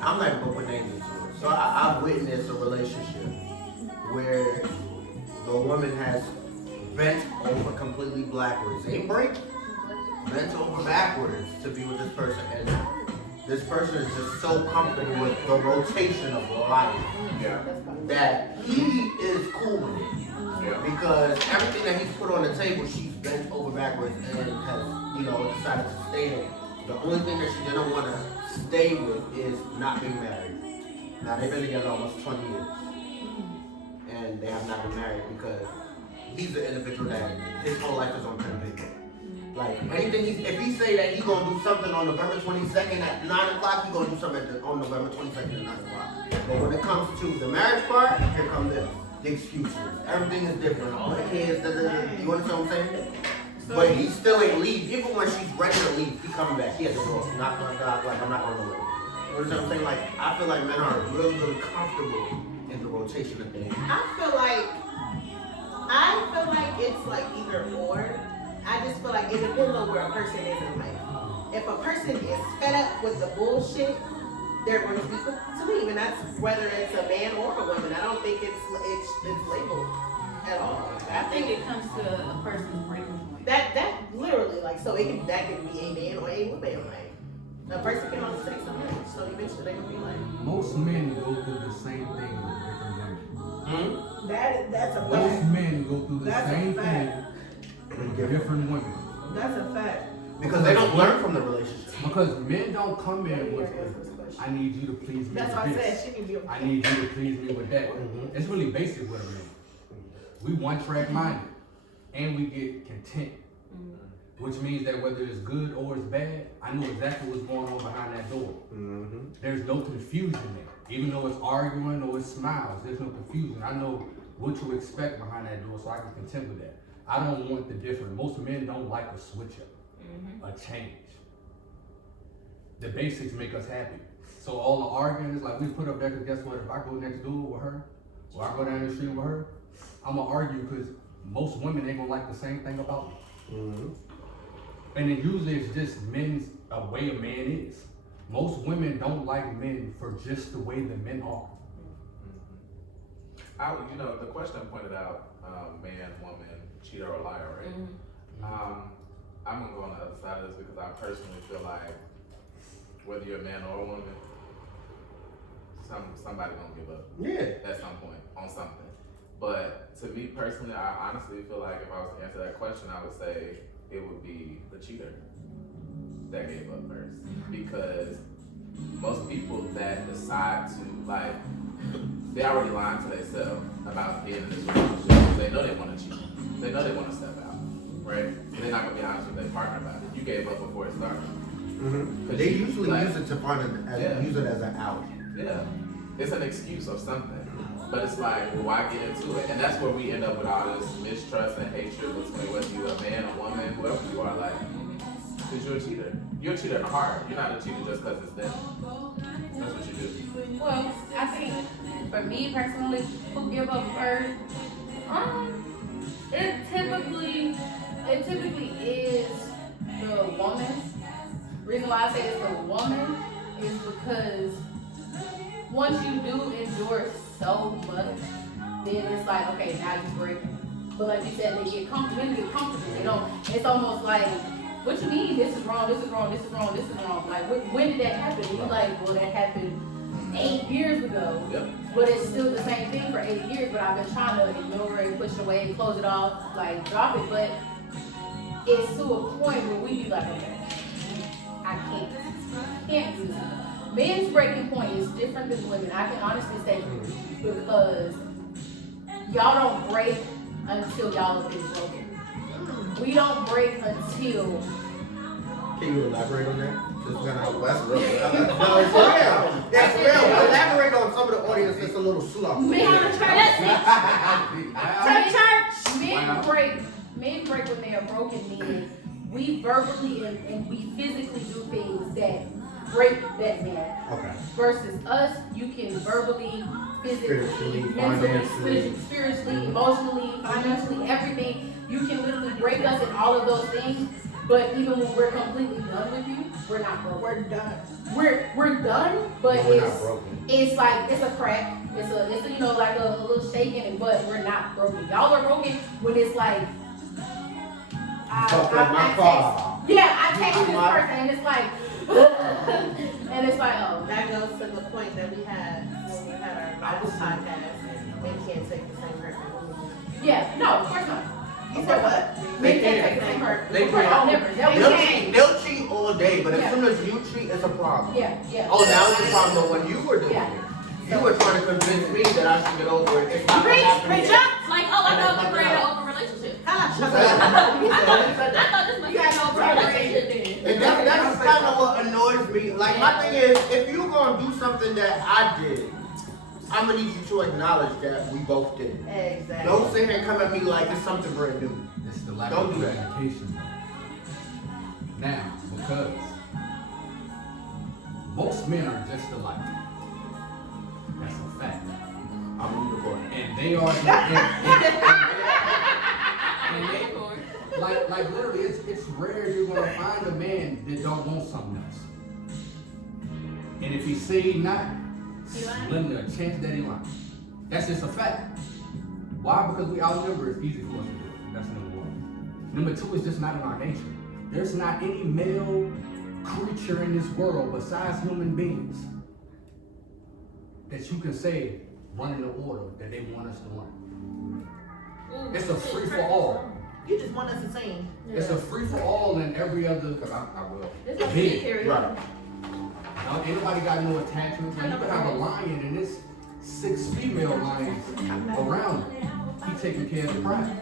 I'm not even gonna put names into it. So I've witnessed a relationship where the woman has bent over completely backwards. Ain't break, bent over backwards to be with this person, and this person is just so comfortable with the rotation of life that he is cool with it. Because everything that he's put on the table, she's bent over backwards and has, decided to stay there. The only thing that she didn't want to stay with is not being married. Now they've been together almost 20 years, and they have not been married because he's the individual that his whole life is on pen and paper. Like anything, if he say that he's gonna do something on November 22nd at 9 o'clock, he's gonna do something on November 22nd at 9 o'clock. But when it comes to the marriage part, here come them. The excuses. Everything is different. All the kids, you understand what I'm saying? But he still ain't leave. Even when she's ready to leave, he coming back. He at the door. Knock, knock, knock, like I'm not going nowhere. You understand what I'm saying? Like, I feel like men are really, really comfortable in the rotation of things. I feel like it's like either or. I just feel like it depends on where a person is in life. If a person is fed up with the bullshit, they're going to be quick to leave, and that's whether it's a man or a woman. I don't think it's labeled at all. I think it comes to a person's breaking point. That literally, like, so that can be a man or a woman. Like, a person can only say something, so eventually they're gonna be like. Most men go through the same thing with different women. That's a Most fact. men go through the That's a same fact. thing with different women. That's a fact. Because they don't learn from the relationship. Because men don't come in with, I need you to please me That's with why I this. said she can be a I need you to please me with that. It's really basic with a man. We one track minded, and we get content, which means that whether it's good or it's bad, I know exactly what's going on behind that door. There's no confusion there. Even though it's arguing or it's smiles, there's no confusion. I know what to expect behind that door, so I can contend with that. I don't want the different. Most men don't like a switch up, a change. The basics make us happy. So all the arguing is like we put up there because guess what? If I go next door with her, or I go down the street with her, I'm gonna argue because most women ain't gonna like the same thing about me. And then usually it's just men's a way a man is. Most women don't like men for just the way the men are. The question pointed out, man, woman, cheater or liar, right? I'm gonna go on the other side of this because I personally feel like whether you're a man or a woman, somebody gonna give up at some point on something. But to me personally, I honestly feel like if I was to answer that question, I would say it would be the cheater that gave up first. Because most people that decide to, like, they already lied to themselves about being in this relationship. They know they want to cheat. They know they want to step out, right? So they're not going to be honest with their partner about it. You gave up before it started. They usually use it to use it as an out. Yeah. It's an excuse of something. But it's like, well, why get into it? And that's where we end up with all this mistrust and hatred between whether you're a man, a woman, whoever you are, like, because you're a cheater. You're a cheater at heart. You're not a cheater just because it's them. That's what you do. Well, I think for me personally, who give up first, it typically is the woman. Reason why I say it's the woman is because once you do endure so much, then it's like, okay, now you break. But like you said, they get comfortable. They don't. It's almost like, what you mean? This is wrong. This is wrong. This is wrong. This is wrong. Like, when did that happen? And you're like, well, that happened 8 years ago. Yep. But it's still the same thing for 8 years. But I've been trying to ignore it, push it away, close it off, like drop it. But it's to a point where we be like, okay, I can't do that. Men's breaking point is different than women. I can honestly say because y'all don't break until y'all have been broken. We don't break until. Can you elaborate on that? Just gonna, That's real. no, it's real. It's real. Elaborate on some of the audience that's a little slow. Men break when they are broken, meaning we verbally and we physically do things that break that man. Okay. Versus us, you can verbally, physically, Spiritually, mentally, financially. spiritually, emotionally, financially, everything. You can literally break us in all of those things. But even when we're completely done with you, we're not broken. We're done. We're done, but We're not broken. it's like it's a crack. It's a you know, like a little shaking, but we're not broken. Y'all are broken when it's like I text this person and it's like and it's like, oh, That goes to the point that we had when we had our Bible podcast. They can't take the same hurt. yeah, no, of course not. You said what? Men can't take the same hurt. They Of course, can't. never. They'll cheat all day, but as Yeah. soon as you cheat, it's a problem. Yeah. Oh, now it's a problem, but when you were doing Yeah. it, you were trying to convince me that I should get over it. It's not Preach, happening preach yet. up. Like, oh, I thought we were in an open relationship. Gosh, Who shut said up. that? I thought this was an open relationship then. And that's kind of what annoys me. Like, my thing is, if you're going to do something that I did, I'm going to need you to acknowledge that we both did it. Exactly. Don't sit here and come at me like it's something brand new. It's the lack Don't of do that. communication. Now, because most men are just alike. That's a fact. I'm moving the court. And they are like literally it's rare you're gonna find a man that don't want something else. And if he say he not, slim a chance that he lying. That's just a fact. Why? Because we outnumber, it's easy for us to do it. That's number one. Number two, it's just not in our nature. There's not any male creature in this world besides human beings that you can say run in the order that they want us to run. It's a free for all. You just want us to sing. It's a free for all in every other Because I will. There's no bid. secret. Right. Now, anybody got no attachments? Like, you could have a lion and there's 6 female lions around him. He taking care of the pride.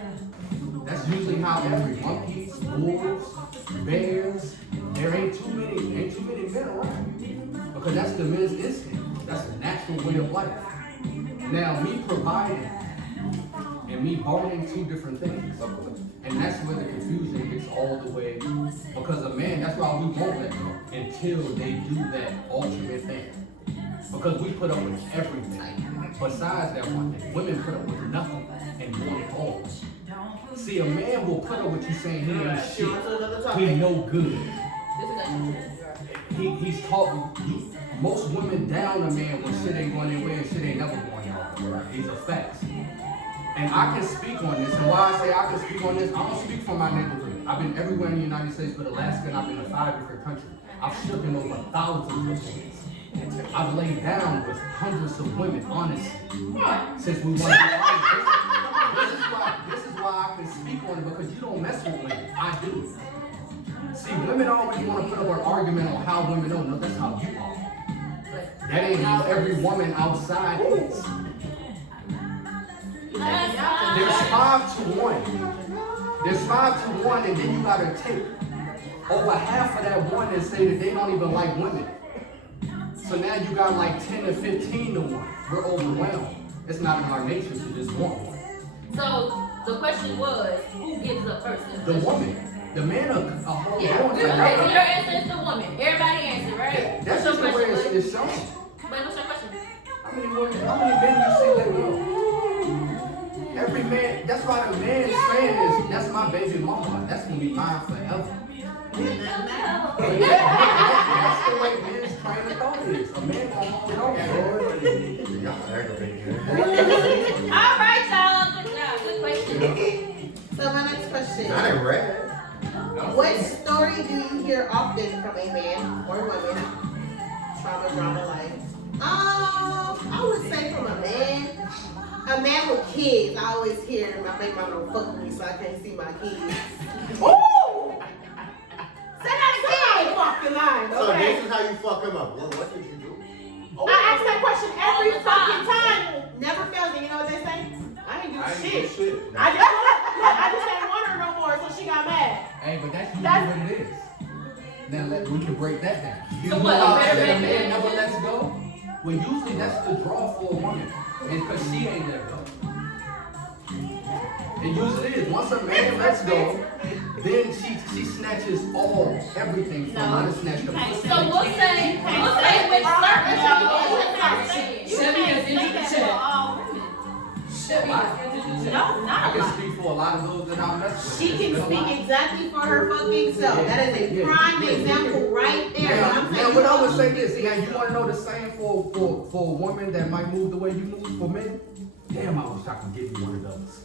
That's usually how every monkeys, wolves, bears, there ain't too many men around. Because that's the men's instinct. That's a natural way of life. Now, me providing and me bargaining, two different things. And that's where the confusion gets all the way. Because a man, that's why we won't let go until they do that ultimate thing. Because we put up with everything. Besides that one thing, women put up with nothing and want it all. See, a man will put up with you saying he ain't shit. He no good. He's taught most women down a man when shit ain't going their way and shit ain't never going their way. These are facts. And I can speak on this, and why I say I can speak on this, I don't speak from my neighborhood. I've been everywhere in the United States but Alaska, and I've been in 5 different countries. I've shook in over thousands of women. I've laid down with hundreds of women, honestly, since we won the This is why I can speak on it, because you don't mess with women. I do. See, women always want to put up an argument on how women don't know. That's how you are. That ain't how every woman outside is. There's 5 to 1. There's 5 to 1, and then you gotta take over half of that one and say that they don't even like women. So now you got like 10 to 15 to 1. We're overwhelmed. It's not in our nature to just want one. So the question was, who gives up first? The woman. The man a whole Yeah. Okay, so your answer is the woman. Everybody answered, right? That's just the way it's shown. But what's your question? How many men you see let go? Every man, that's why the man is saying is, that's my baby mama. That's gonna be mine forever. That's the way men's train of thought is. A man gonna hold it on. Y'all aggravating. All right, y'all. Good job. Good question. So my next question. I didn't read. What story do you hear often from a man or woman? Trauma, drama, life. I would say from a man. A man with kids. I always hear my baby mama don't fuck with me, so I can't see my kids. Ooh! Say that again. Fucking line. So Okay. this is how you fuck him up. What did you do? I ask that question every All the fucking time. time. Never fails. And you know what they say? I ain't do I ain't shit. do shit. I just ain't want her no more, so she got mad. Hey, but that's usually what it is. Now we can break that down. You So know what, how a that a man- man never lets go? Well, usually that's the draw for a woman. And because she ain't let go. It usually is. Once a man lets go, then she snatches everything from her to snatch the pussy. So we'll say with certain people, Chevy has entered the chat. Chevy Why? has entered the chat. no, I not a can lot. speak for a lot of those that I mess with. She can It's been a lot. speak exactly for her fucking self. That is a prime example right there. Now, I'm now saying what I would say this, now you want to know the saying for a woman that might move the way you move for men? Damn, I wish I could give you one of those.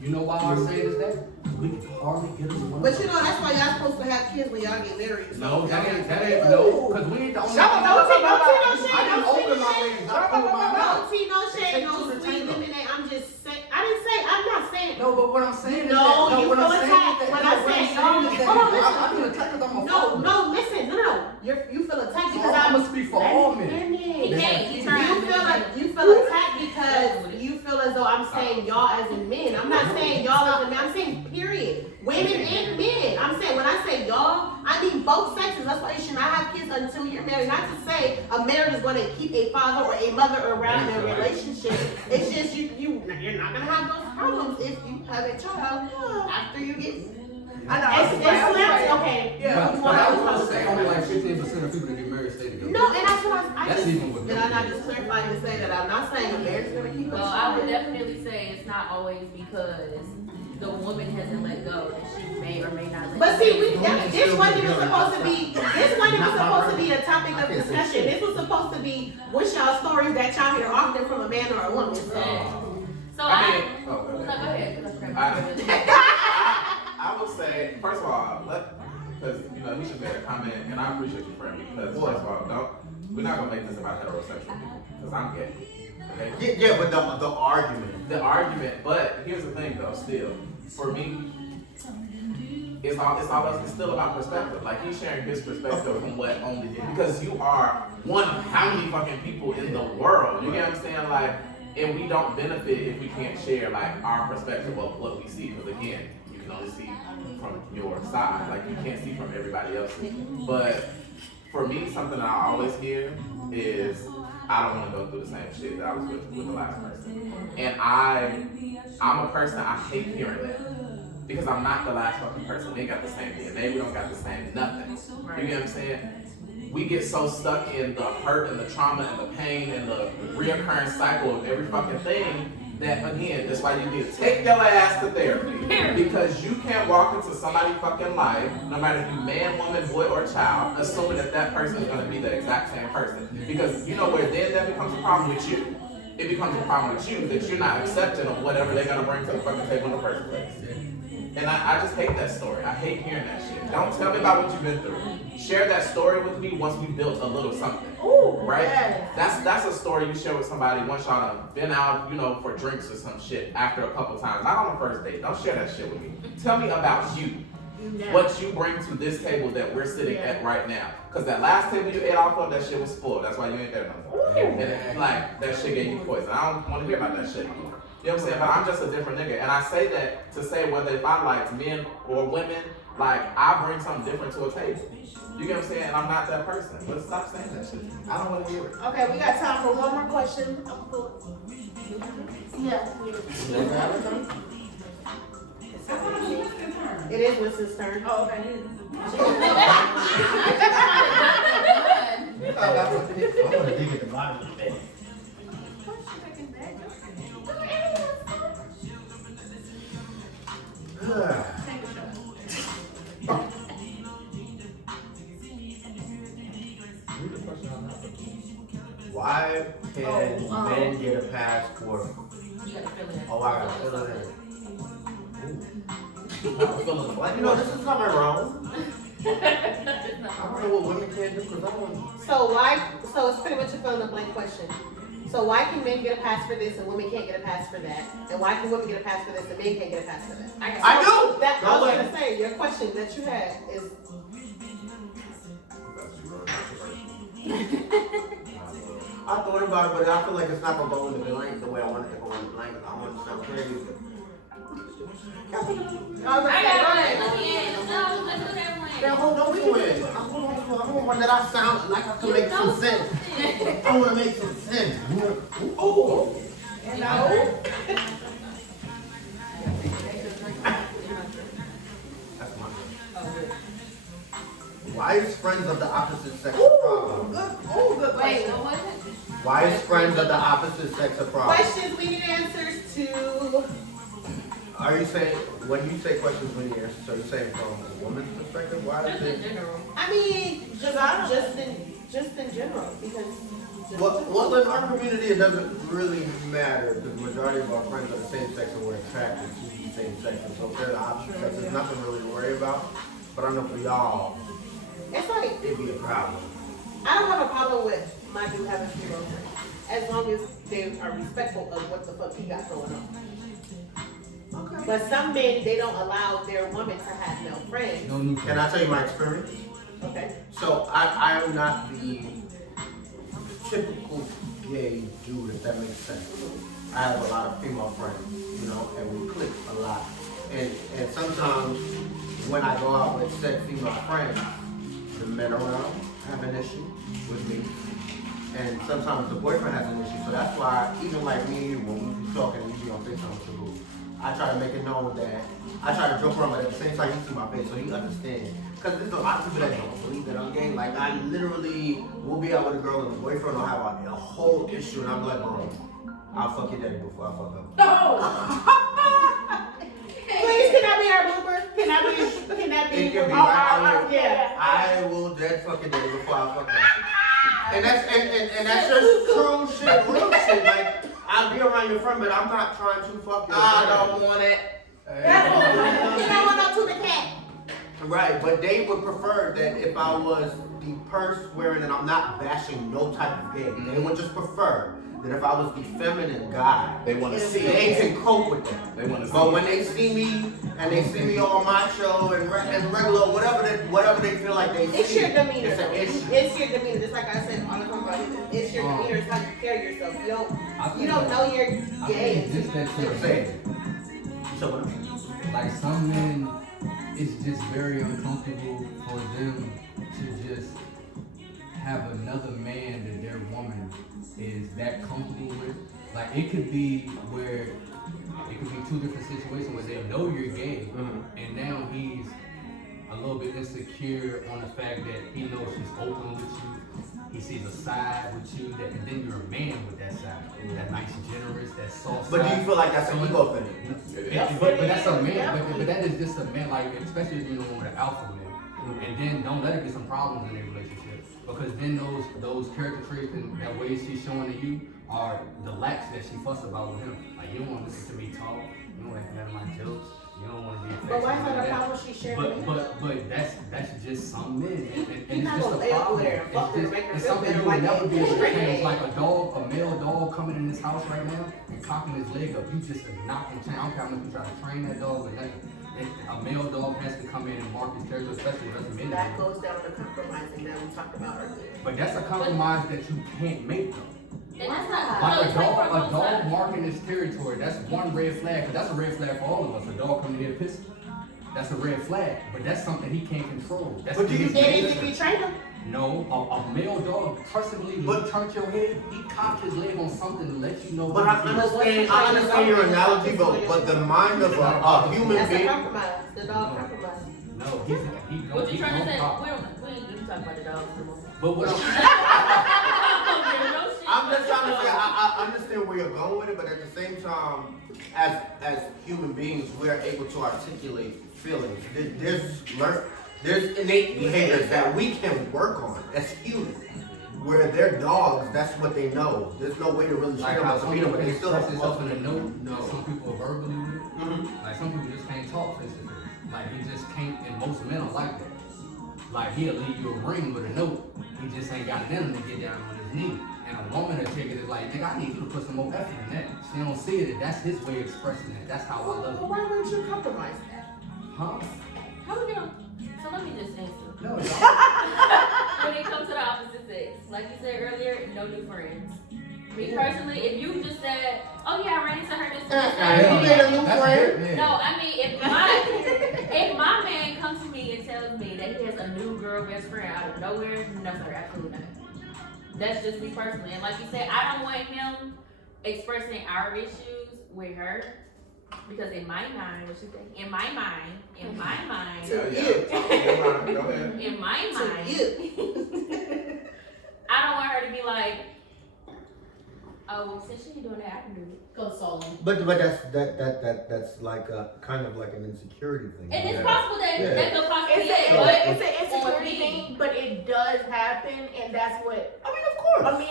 You know why our saying is that? We can hardly get us one. But you know, that's why y'all supposed to have kids when y'all get married. No, that ain't no, because we ain't the only. Don't see no shade. I didn't open my legs. I pulled mine out. Don't see no shade, Take no two to sweet tango. lemonade. I'm just saying. I'm not saying. No, but what I'm saying is No, that, you what I'm feel saying attacked. is that, When no, I what I'm say saying no, is that, hold on, listen. I feel attacked because I'm a No, listen. No. You feel attacked So because I'm gonna speak for all men. He can't. He's You trying feel to like you feel attacked because you feel as though I'm saying y'all as in men. I'm not saying y'all as in men. I'm saying period. Women and men. I'm saying when I say y'all, I mean both sexes. That's why you should not have kids until you're married. Not to say a marriage is going to keep a father or a mother around in a relationship. It's just you're not gonna have those problems if you have a child after you get. I know. It's not okay. But I was gonna say only like 15% of people that get married stay together. No, and that's what I That's just, even with did I not just clarify and say that I'm not saying a marriage is gonna keep us. Well, I would definitely say it's not always because the woman hasn't let go that she may or may not let But go. see, this wasn't even supposed to be. This wasn't even supposed to be a topic of discussion. This was supposed to be what's y'all stories that y'all hear often from a man or a woman. So. So I mean, no, go ahead. 'Cause I'm I would say, first of all, because he should make a comment, and I appreciate you, friend, because first of all, we're not gonna make this about heterosexual people, because I'm gay. Okay? Yeah, but the argument. The argument, but here's the thing, though. Still, for me, it's still about perspective. Like he's sharing his perspective from what only him, because you are one of how many fucking people in the world. You get what I'm saying? Like, and we don't benefit if we can't share like our perspective of what we see. Because again, you can only see from your side. Like you can't see from everybody else's. But for me, something that I always hear is I don't want to go through the same shit that I was with the last person. And I'm a person, I hate hearing that. Because I'm not the last fucking person. We ain't got the same DNA, we don't got the same nothing. You get what I'm saying? We get so stuck in the hurt and the trauma and the pain and the reoccurring cycle of every fucking thing that, again, that's why you need to take your ass to therapy. Because you can't walk into somebody's fucking life, no matter if you man, woman, boy, or child, assuming that person is going to be the exact same person. Because you know where then that becomes a problem with you. It becomes a problem with you that you're not accepting of whatever they're going to bring to the fucking table in the first place. And I just hate that story. I hate hearing that shit. Don't tell me about what you've been through. Share that story with me once we built a little something. Ooh, right? yes. That's a story you share with somebody once y'all done been out, for drinks or some shit after a couple times. Not on the first date. Don't share that shit with me. Tell me about you. Yeah. What you bring to this table that we're sitting at right now. Because that last table you ate off of, that shit was full. That's why you ain't there no more. And that shit gave you poison. I don't want to hear about that shit no more. You know what I'm saying? But I'm just a different nigga. And I say that to say whether if I like men or women, like I bring something different to a table. You get what I'm saying? And I'm not that person. But stop saying that shit. I don't want to hear it. Okay, we got time for one more question. Yeah. It is Winston's turn. Oh, okay. I want to dig at the bottom of the bed. Why can men get a pass for? You gotta fill it in. Oh, I gotta fill it in. Like, you know, this is coming wrong. I don't know what women can't do because I don't. So it's pretty much a fill in the blank question. So why can men get a pass for this and women can't get a pass for that? And why can women get a pass for this and men can't get a pass for that? I do! That, I was gonna say, your question that you had is. I thought about it, but I feel like it's not gonna go in the blank the way I want it to go in the blank. I want to sound crazy. I got it. Look in. No, let's do that one. Now, hold on to it. I want one that I sound like I can make some sense. I want to make some sense. Oh! Hello? That's mine. Why is friends of the opposite sex a problem? Good Wait, question. what was it? Why is friends of the opposite sex a problem? Questions we need answers to. Are you saying, when you say questions we need answers, are you saying from a woman's perspective? Why is Just in it? general. I mean, just in general, because. Well, in our community, it doesn't really matter because the majority of our friends are the same sex and we're attracted to the same sex. And so if they're the opposite sex, there's nothing really to worry about. But I know for y'all, It's like, it'd be a problem. I don't have a problem with my dude having two girlfriends, as long as they are respectful of what the fuck he got going on. Okay. But some men, they don't allow their woman to have male friends. No new Can I tell you my experience? Okay. So I am not the typical gay dude, if that makes sense. I have a lot of female friends, you know, and we click a lot. And sometimes when I go out with said female friends, the men around have an issue with me. And sometimes the boyfriend has an issue. So that's why, even like me and you, when we be talking, we be on FaceTime with you, I try to make it known that I try to joke around, but at the same time, you see my face, so you understand. Because there's a lot of people that don't believe that I'm gay. Like, I literally will be out with a girl and a boyfriend will have a whole issue, and I'm like, bro, I'll fuck your daddy before I fuck her. Please, can that be our blooper? Can that be? It can be right out here. Yeah. I will dead fuck your daddy before I fuck her. And that's just true shit, real shit. Like, I'll be around your friend, but I'm not trying to fuck your friend. I don't want it. You don't want no tuna cat. Right, but they would prefer that if I was the purse wearing, and I'm not bashing no type of gay, they would just prefer that if I was the feminine guy, They want to see they it. can cope with that. They want to see But it. when they see me and they see me all macho and regular, whatever they feel like they It's see, your demeanor. it's an issue. It's your demeanor. Just like I said all the time about it. It's your demeanor. It's how you carry yourself. You don't know you're I gay. think it's just that I'm you're saying. So like some men, it's just very uncomfortable for them to just have another man that their woman is that comfortable with. Like it could be two different situations where they know you're gay, and now he's a little bit insecure on the fact that he knows she's open with you. He sees a side with you, and then you're a man with that side. That nice, generous, that soft But side. do you feel like that's an ego thing? But that's a man. But that is just a man. Like especially if you're with an alpha man, and then don't let her get some problems in their relationship, because then those character traits and that way she's showing to you are the lacks that she fuss about with him. Like you don't want to listen to me talk. You don't want to have my jokes. You don't want to be affectionate. But why is that a like problem she sharing with me? But that's just some men, and You're it's not just gonna a lay up problem. with her and fuck her to make her It's feel something better you would like never be able to straight change. man. Like a male dog coming in this house right now and cocking his leg up. You just knock him down. I don't care how much you try to train that dog, but nothing. A male dog has to come in and mark his territory, especially with us men. That goes down to compromising that we talked about earlier. But that's a compromise that you can't make though. And that's not, Like so a it's like dog, for a both dog sides. marking its territory, that's one red flag, because that's a red flag for all of us. A dog coming here pissing. That's a red flag, but that's something he can't control. That's But do you- his And nature. if you train them, No, a male dog, trustingly, when you turn your head, he cocks his leg on something to let you know. But I understand your analogy, but the mind of a human that's a being. compromise. The dog compromise. No, What you trying to say? We ain't even talking about the dogs no more. But what I'm I'm just trying to say, I understand where you're going with it, but at the same time, as human beings, we are able to articulate feelings. There's innate behaviors that we can work on as humans. Where they're dogs, that's what they know. There's no way to really like train how them some to beat people them, but can they still express have themselves in a to note, No. some people are verbally with it. Mhm. Like some people just can't talk face to face. Like he just can't, and most men are like that. Like he'll leave you a ring with a note, he just ain't got it in him to get down on his knee. And a woman will take it as like, nigga, I need you to put some more effort in that. She don't see it, that's his way of expressing it. That's how I love Well, you. why wouldn't you compromise that? Huh? How we gonna? So let me just answer. No, it's When it comes to the opposite sex, like you said earlier, no new friends. Me personally, if you just said, "Oh yeah, I ran into her this You made a new that's friend. good, No, yeah. I mean if my man comes to me and tells me that he has a new girl best friend out of nowhere, no sir, absolutely not. That's just me personally. And like you said, I don't want him expressing our issues with her. Because in my mind, what you think? In my mind, Yeah, in my mind, Go ahead. in my To mind, you. I don't want her to be like, oh, well, since she ain't doing that, I can do it. Consoling. But that's like a kind of like an insecurity thing. And it's Yeah. possible that Yeah. that could possibly It's be, but an insecurity on me. thing, but it does happen, and that's what. I mean, of course. I mean,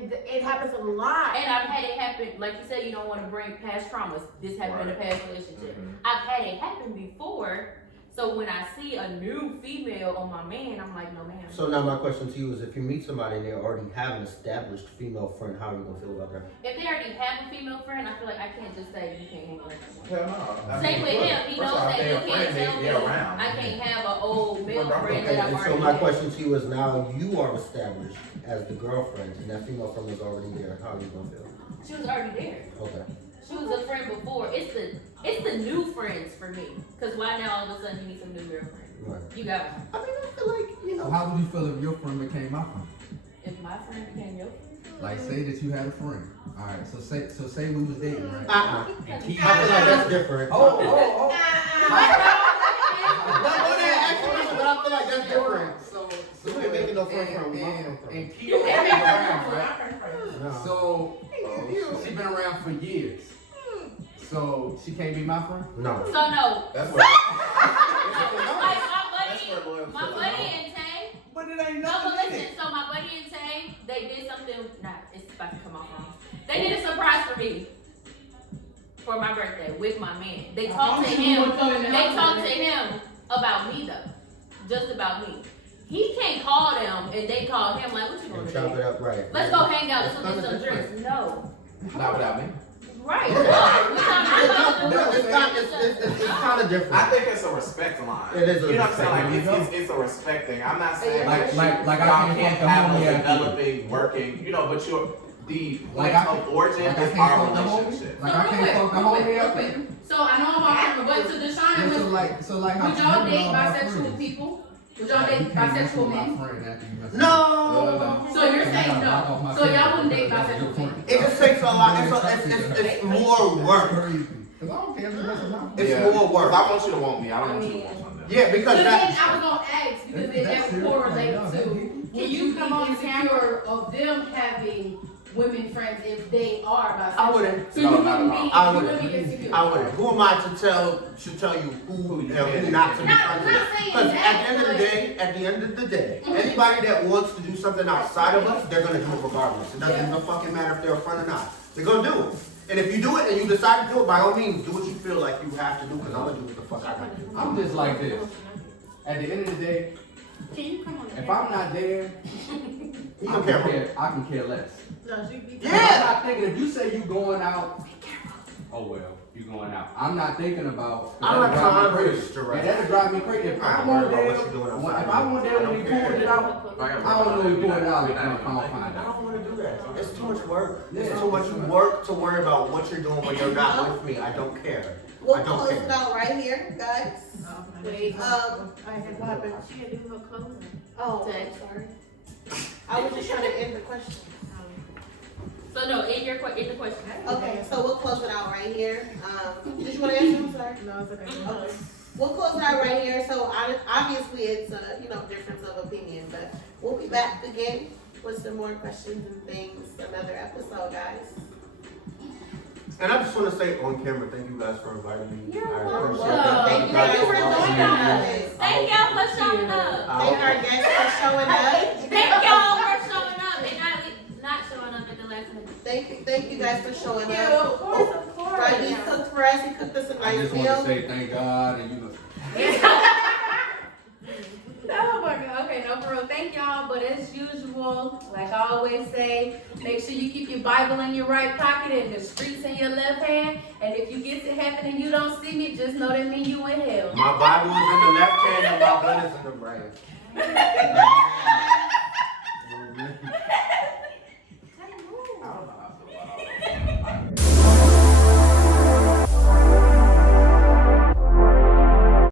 and it happens a lot. And I've had it happen, like you said, you don't want to bring past traumas. This happened in a past relationship. I've had it happen before. So when I see a new female on my man, I'm like, no ma'am. So now my question to you is, if you meet somebody and they already have an established female friend, how are you gonna feel about that? If they already have a female friend, I feel like I can't just say you can't hang with her. Hell no. Same with him. He knows that you can't tell me I can't have an old male friend Okay, that I'm and so already my with. question to you is, now you are established as the girlfriend, and that female friend is already there. How are you gonna feel? She was already there. Okay. She was a friend before. It's the new friends for me. Cause why now all of a sudden you need some new girlfriend? Right. You got one. I mean, I feel like, you So know. how would you feel if your friend became my friend? If my friend became your friend. Like say that you had a friend. Alright, so say we was dating, right? And I feel like that's different. Oh. No, go ahead, ask the question, but I feel like that's different. So You ain't making no friend from my friend. and Keto been around, right? No. So she been around for years. So she can't be my friend? No. So no. That's what. Like That's where loyalty my is. buddy and Tay. But it ain't No, but nothing in listen. it. So my buddy and Tay, they did something. Nah, it's about to come off wrong. They did a surprise for me for my birthday with my man. They talked to him. They talked to him about me though, just about me. He can't call them and they call him like, what you And gonna chop do? it up right. Let's go hang out. Let's It's go get kinda some drinks. No. Not without me. Right. No. It's kind of different. I think it's a respect line. It is a You know what I'm respect saying? line. Like it's a respect thing. I'm not saying Like I y'all can't can't fuck the have homie a after you. developing, working, you know, but the Like point I- of origin Like I is can't our fuck the homie? relationship. Like I can't fuck the homie after you? So I know I'm off, but to Deshaun, Yeah, so like how would y'all you date know my bisexual friends. people? Would y'all Like, you date can't mess with bisexual my men? friend after you mess with No. So you're saying no. So y'all wouldn't date bisexual men? It just takes a lot. It's more work. Crazy. Cause I don't care if you mess with my friend. It's more work. I want you to want me. I don't want you to want something. Yeah, because But then that. I was gonna ask, because it That's that serious. correlates No, to, that can deep. you come on camera of them having women friends if they are bisexual? I wouldn't. So No, you not wouldn't at be, all. you wouldn't be insecure? I wouldn't. Who am I to tell you who and who not to be Not friends with? saying Because that, at the end of the day, anybody that wants to do something outside of us, they're gonna do it regardless. It doesn't even fucking matter if they're a friend or not. They're gonna do it. And if you do it and you decide to do it, by all means, do what you feel like you have to do. Because I'm gonna do what the fuck I gotta do. I'm just like this. At the end of the day, Can you come on if I'm not there, You I don't can care. care less. No, she be. I'm not thinking, if you say you going out, oh well, you going out. I'm not thinking about. I'm not that'll drive me trying to crazy. stress. Yeah, that'll drive me crazy. If I I'm want worried there, about what you're doing if outside. I want there when he pulled it out, I don't know he pulled it out. I don't find I out. I don't wanna do that. It's too much work. It's too much work to worry about what you're doing when you're not with me. I don't care. We'll I don't close care. it out right here, guys. Wait. What happened? She had to do her closing. Oh, Okay. I'm sorry. I was just trying to end the question. So no, in the question. Okay, so we'll close it out right here. Did you want to answer? I'm sorry. No, it's okay. Okay. We'll close it out right here. So obviously it's a difference of opinion, but we'll be back again with some more questions and things another episode, guys. And I just want to say on camera, thank you guys for inviting me. You're I welcome. appreciate that. Thank you guys for joining us. Thank y'all for showing up. Thank our guests for showing up. Thank y'all for showing up and not showing up at the last minute. Thank you guys for showing Yeah, up. of course. Right, he cooked for us. He cooked us a I nice just want to meal. say thank God and Oh my God. Okay, no, for real. Thank y'all. But as usual, like I always say, make sure you keep your Bible in your right pocket and the streets in your left hand. And if you get to heaven and you don't see me, just know that means you in hell. My Bible is in the left hand and my gun is in the right.